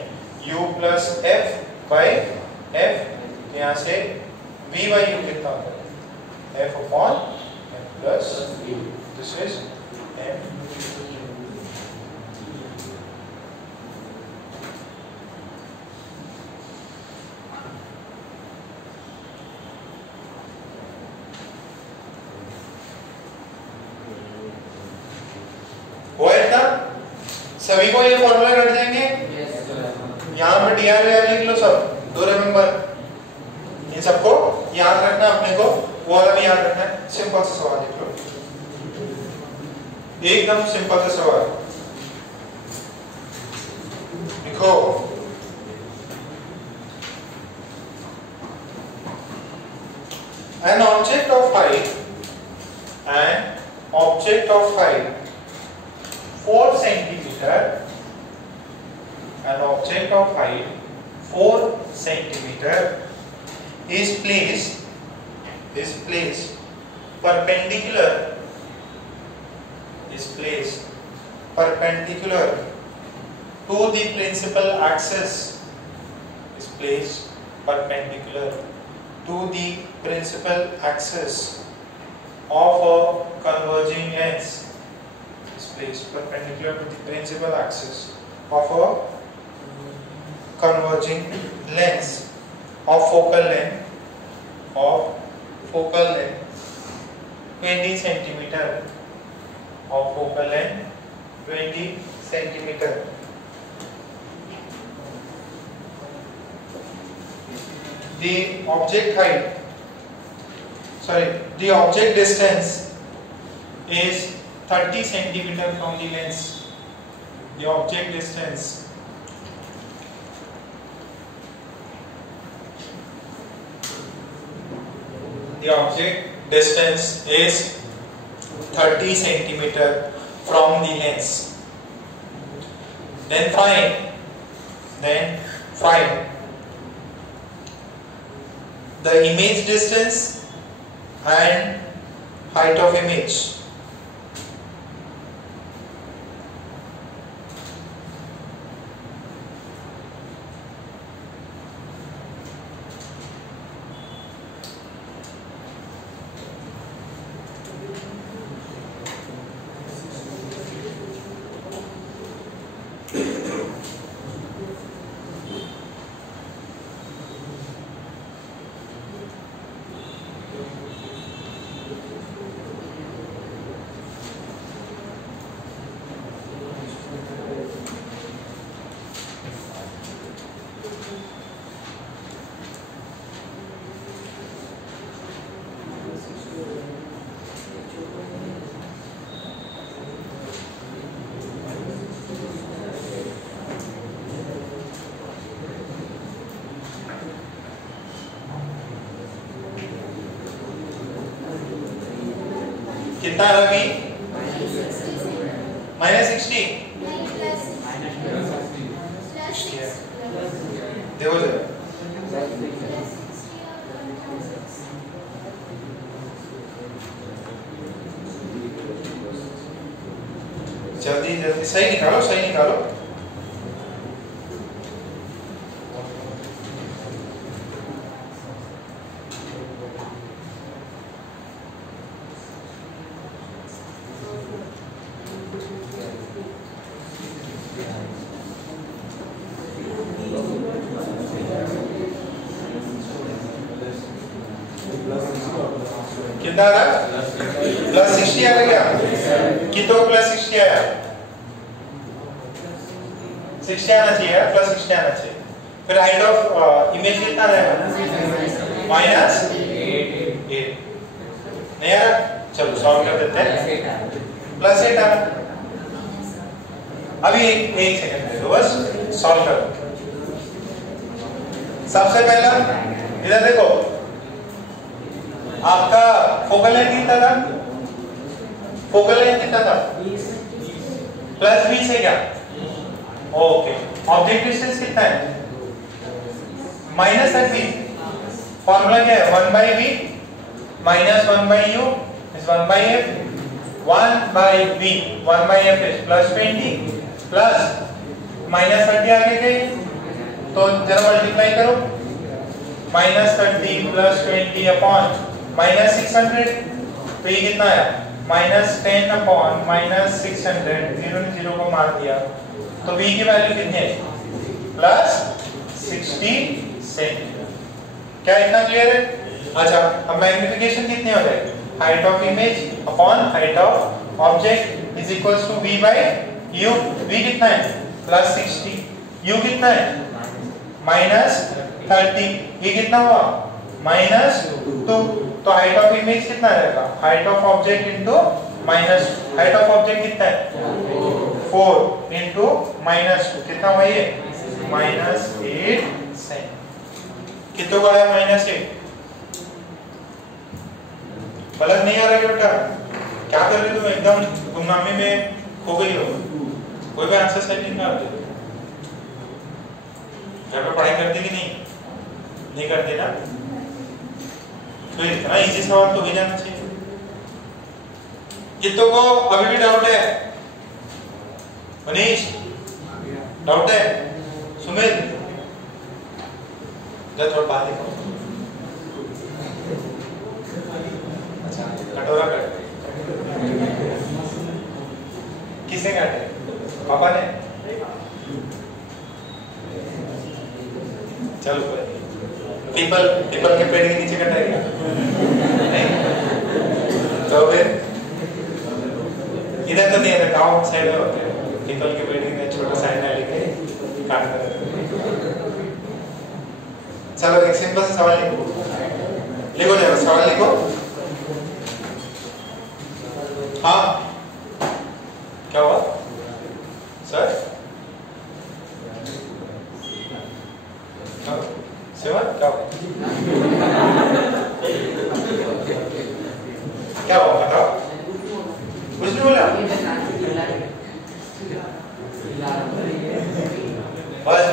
u plus f by f, तो यहाँ से v बाई u कितना होगा? f upon f plus this is m। वो इतना सभी को ये फॉर्मूला रट जाएंगे। यहाँ पर डी आर लिख लो सब, दो रिमेंबर, इन सबको याद रखना, अपने को वो वाला भी याद रखना है। सिंपल सा सवाल लिख लो, एकदम सिंपल सा सवाल लिखो। An object of height 4 centimeter, an object of height 4 centimeter is placed perpendicular to the principal axis, is placed perpendicular to the principal axis of a converging lens, is placed perpendicular to the principal axis of a converging lens of focal length 20 centimeter, of focal length 20 centimeter. The object distance is 30 centimeter from the lens. The object distance is 30 centimeter from the lens. Then find the image distance and height of image. कितना रवि? -60 देखो जरा, जल्दी जल्दी सही निकालो। कितना आ रहा? +60 आ रहा क्या? कितना +60 आया? 60 आना चाहिए, +60 आना चाहिए। फिर हाइट ऑफ इमेज कितना रहेगा? -8 नहीं आ रहा? चलो सॉल्व कर देते हैं। +8 आ रहा। अभी एक सेकंड दे दो, बस सॉल्व कर। सबसे पहला इधर देखो, आपका फोकल लेंथ कितना था? फोकल लेंथ कितना था? +20 है क्या? ओके। ऑब्जेक्ट डिस्टेंस कितना है? -30। फॉर्मूला क्या है? 1/v minus 1/u is 1/f. 1/v 1/f is +20 plus -30 आगे गई तो जरा मल्टीप्लाई करो। -30 + 20 अपॉन -600 तो ये कितना आया? -10 अपॉन -600। 0 ने 0 को मार दिया तो v की वैल्यू कितनी है? +60 सेंट। क्या इतना क्लियर है? अच्छा, अब मैग्निफिकेशन कितनी हो जाएगी? Height of image upon height of object is equals to v by u। v कितना है? +60। u कितना है? -30। ये कितना हुआ? -2। तो हाइट ऑफ इमेज कितना रहेगा? Height of object into minus height of object कितना है? 4 इनटू -2 कितना हुआ ये? -8 सेंट। कितना को आया? -8। गलत नहीं आ रहा है बेटा? क्या कर रहे हो तुम? एकदम गुमनामी में खो गई हो। कोई भी आंसर सेट नहीं करते? घर पे पढ़ाई करते कि नहीं? नहीं करते ना? तो इतना इजी सवाल तो हो जाना चाहिए। कितनों को अभी भी डाउट है? मनीष डाउट है? सुमित जरा थोड़ा बात देखो। अच्छा, कटोरा कट किसने काटे? पापा ने? चलो पीपल के पेड़ के नीचे कटाएगा नहीं? तो फिर इधर तो नहीं है, गांव साइड में होते हैं पीपल के पेड़ के छोटा सा डाल के काटते रहते हैं। चलो एक सिंपल सा सवाल लिखो जरा सवाल लिखो। हाँ क्या हुआ सर? सेवन क्या हुआ? क्या हुआ बताओ? कुछ नहीं बोला? बस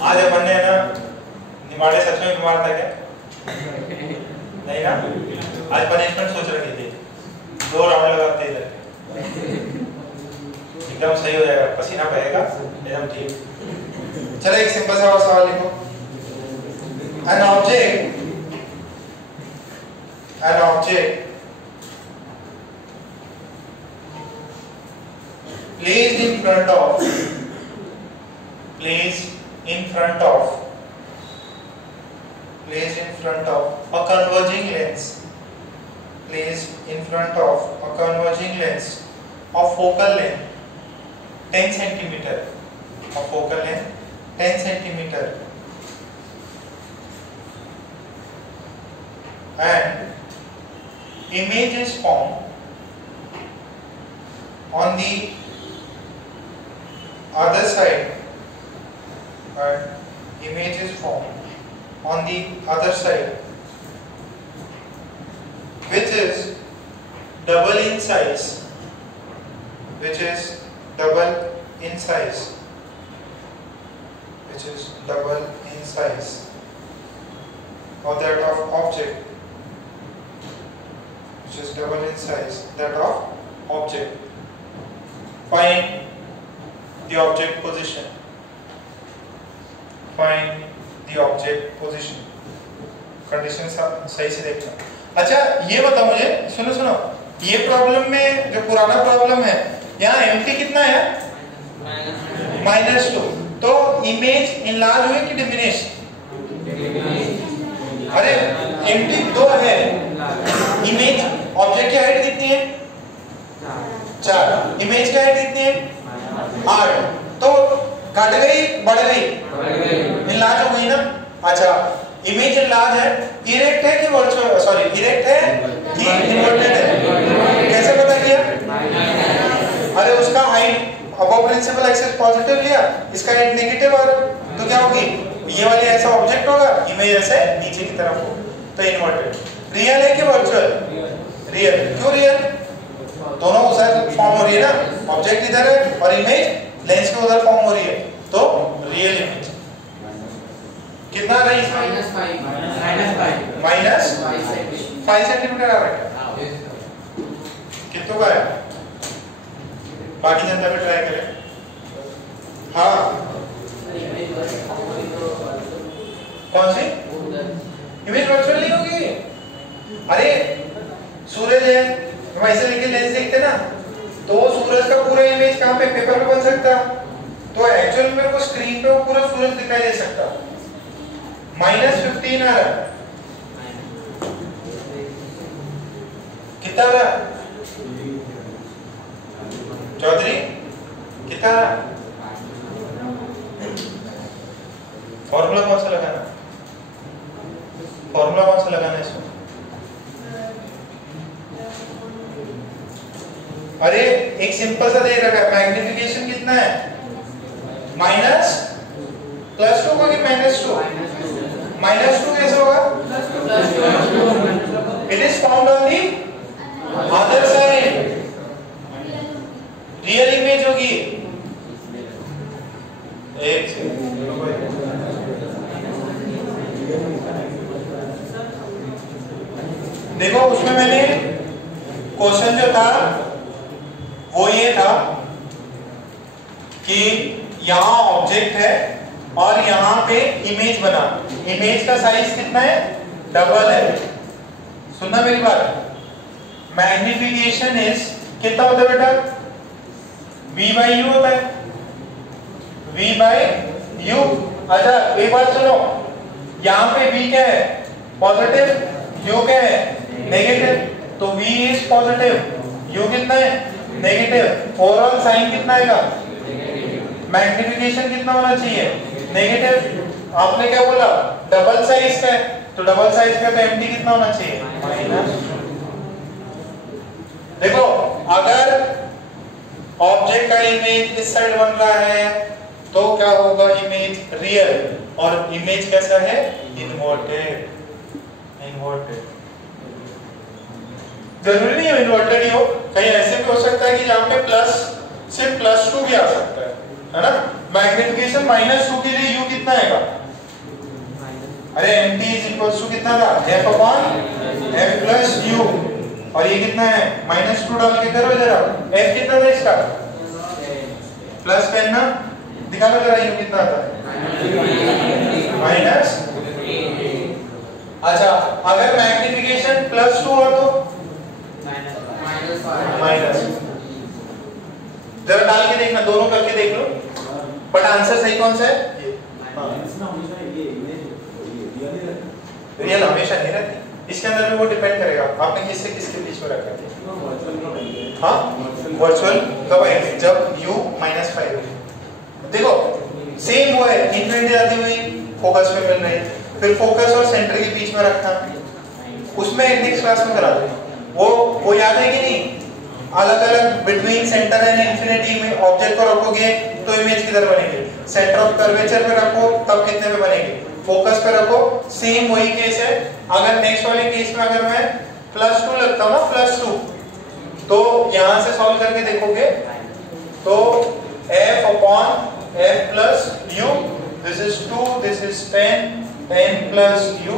आज अपन ने ना निमाड़े सच में बीमार था क्या? नहीं ना? आज पनिशमेंट सोच रखी थी। 2 राउंड लगाते इधर एकदम सही हो जाएगा, पसीना बहेगा एकदम ठीक। चलो एक सिंपल सा और सवाल लिखो। An object placed in front of a converging lens of focal length 10 cm and image is formed on the other side which is double in size or that of object, find the object position. Condition सही से देखना। अच्छा ये बताओ मुझे, सुनो ये प्रॉब्लम में जो पुराना प्रॉब्लम है यहाँ एमटी कितना है? -2। तो इमेज इनलार्ज हुई कि डिमिनिश? अरे एमटी 2 है, इमेज ऑब्जेक्ट की हाइट कितनी है? 4। इमेज की हाइट कितनी है? 8। तो घट गई बढ़ गई? इनलार्ज हो गई ना। अच्छा इमेज इनलार्ज है, इरेक्ट है कि इरेक्ट है कि इन्वर्टेड है? कैसे पता किया? अरे उसका height above principal axis positive लिया, इसका हाइट नेगेटिव, और तो क्या होगी? ये वाली ऐसा ऑब्जेक्ट होगा, इमेज ऐसे नीचे की तरफ हो। तो तो इन्वर्टेड। रियल है कि वर्चुअल? रियल। क्यों रियल? दोनों उधर फॉर्म हो रही है ना, ऑब्जेक्ट इधर है और इमेज लेंस के उधर फॉर्म हो रही है, तो रियल इमेज। कितना आ रहा है इसमें? माइनस 5 सेंटीमीटर आ रहा है। कितनों का है? बाकी जनता पे ट्राई करें। हाँ कौन सी इमेज वर्चुअल नहीं होगी? अरे सूरज है, हम ऐसे लेके लेंस देखते ना, तो सूरज का पूरा इमेज कहाँ पे पेपर पे बन सकता, तो एक्चुअल में वो स्क्रीन पे वो पूरा सूरज दिखाई दे सकता। -15 आ रहा है। कितना आ रहा है चौधरी? कितना? फॉर्मूला कौन सा लगाना? फॉर्मूला कौन सा लगाना है इसमें? अरे एक सिंपल सा दे रखा है, मैग्निफिकेशन कितना है? +2 होगा कि -2? -2 कैसे होगा? It is found on the other side. Real image होगी। एक देखो उसमें मैंने क्वेश्चन जो था वो ये था कि यहाँ ऑब्जेक्ट है और यहाँ पे इमेज बना, इमेज का साइज कितना है? डबल है। सुनना मेरी बात, मैग्निफिकेशन इज कितना होता है बेटा? V/U होता है, V/U। अच्छा एक बात सुनो, यहाँ पे V क्या है? पॉजिटिव, U क्या है? नेगेटिव। तो V इज पॉजिटिव, U कितना है? नेगेटिव। ओवरऑल साइन कितना आएगा? मैग्निफिकेशन कितना होना चाहिए? नेगेटिव। आपने क्या बोला? डबल साइज का है, तो डबल साइज का तो एमटी कितना होना चाहिए? -2। देखो अगर ऑब्जेक्ट का इमेज इस साइड बन रहा है तो क्या होगा? इमेज रियल, और इमेज कैसा है? इन्वर्टेड। इन्वर्टेड जरूरी नहीं है इन्वर्टेड ही हो, कहीं ऐसे भी हो सकता है कि जहां पे प्लस सिर्फ +2 भी आ सकता है ना? मैग्निफिकेशन -2 के लिए U कितना आएगा? अरे MT = कितना था? F/F+U, और ये कितना है? -2 डाल के करो जरा। F कितना था इसका? प्लस पेन ना दिखा लो जरा, U कितना था? माइनस। अच्छा अगर मैग्निफिकेशन +2 हो तो माइनस। जरा डाल के देखना, दोनों करके देख लो, बट आंसर सही कौन सा है? रियल हमेशा नहीं रहती, इसके अंदर भी वो डिपेंड करेगा आपने किससे किसके बीच में रखा है। हाँ वर्चुअल कब आएगी? जब U -5 हो। देखो सेम वो है, इन्फिनिटी आती हुई फोकस पे मिल रही, फिर फोकस और सेंटर के बीच में रखना, उसमें नेक्स्ट क्लास में करा देंगे। वो याद है कि नहीं? अलग अलग बिटवीन सेंटर एंड इंफिनिटी में ऑब्जेक्ट को रखोगे तो इमेज किधर बनेगी? सेंटर ऑफ कर्वेचर पे रखो तब कितने पे बनेगी? फोकस पे रखो। सेम वही केस है। अगर नेक्स्ट वाले केस में अगर मैं +2 लगता हूँ ना, +2, तो यहां से सॉल्व करके देखोगे तो F/F+U, this is 2, this is 10+U,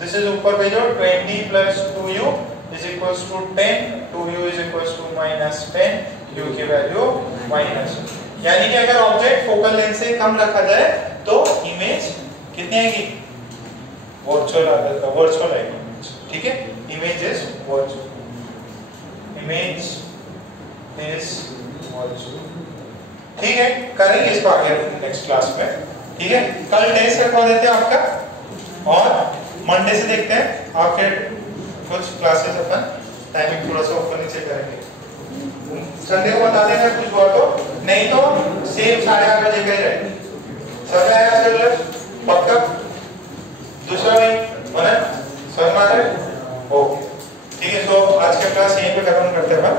this is ऊपर भेजो 20+2U is equals to 10, 2U is equals to -10, U की वैल्यू -। यानी कि अगर ऑब्जेक्ट फोकल लेंथ से कम रखा जाए तो इमेज कितनी आएगी? वर्चुअल आएगी। ठीक है, image is virtual, image is virtual. ठीक है, करेंगे इसको आगे नेक्स्ट क्लास में। ठीक है, कल टेस्ट रखवा देते हैं आपका, और मंडे से देखते हैं आपके कुछ क्लासेस अपन टाइमिंग थोड़ा सा ऊपर नीचे करेंगे। संडे को बता देना कुछ हुआ तो, नहीं तो सेम 8:30 बजे का ही रहेगा। समझ आएगा सर? पक्का? दूसरा भाई मनन समझ में आ रहा है? ओके ठीक है, तो आज का क्लास यहीं पे खत्म करते हैं।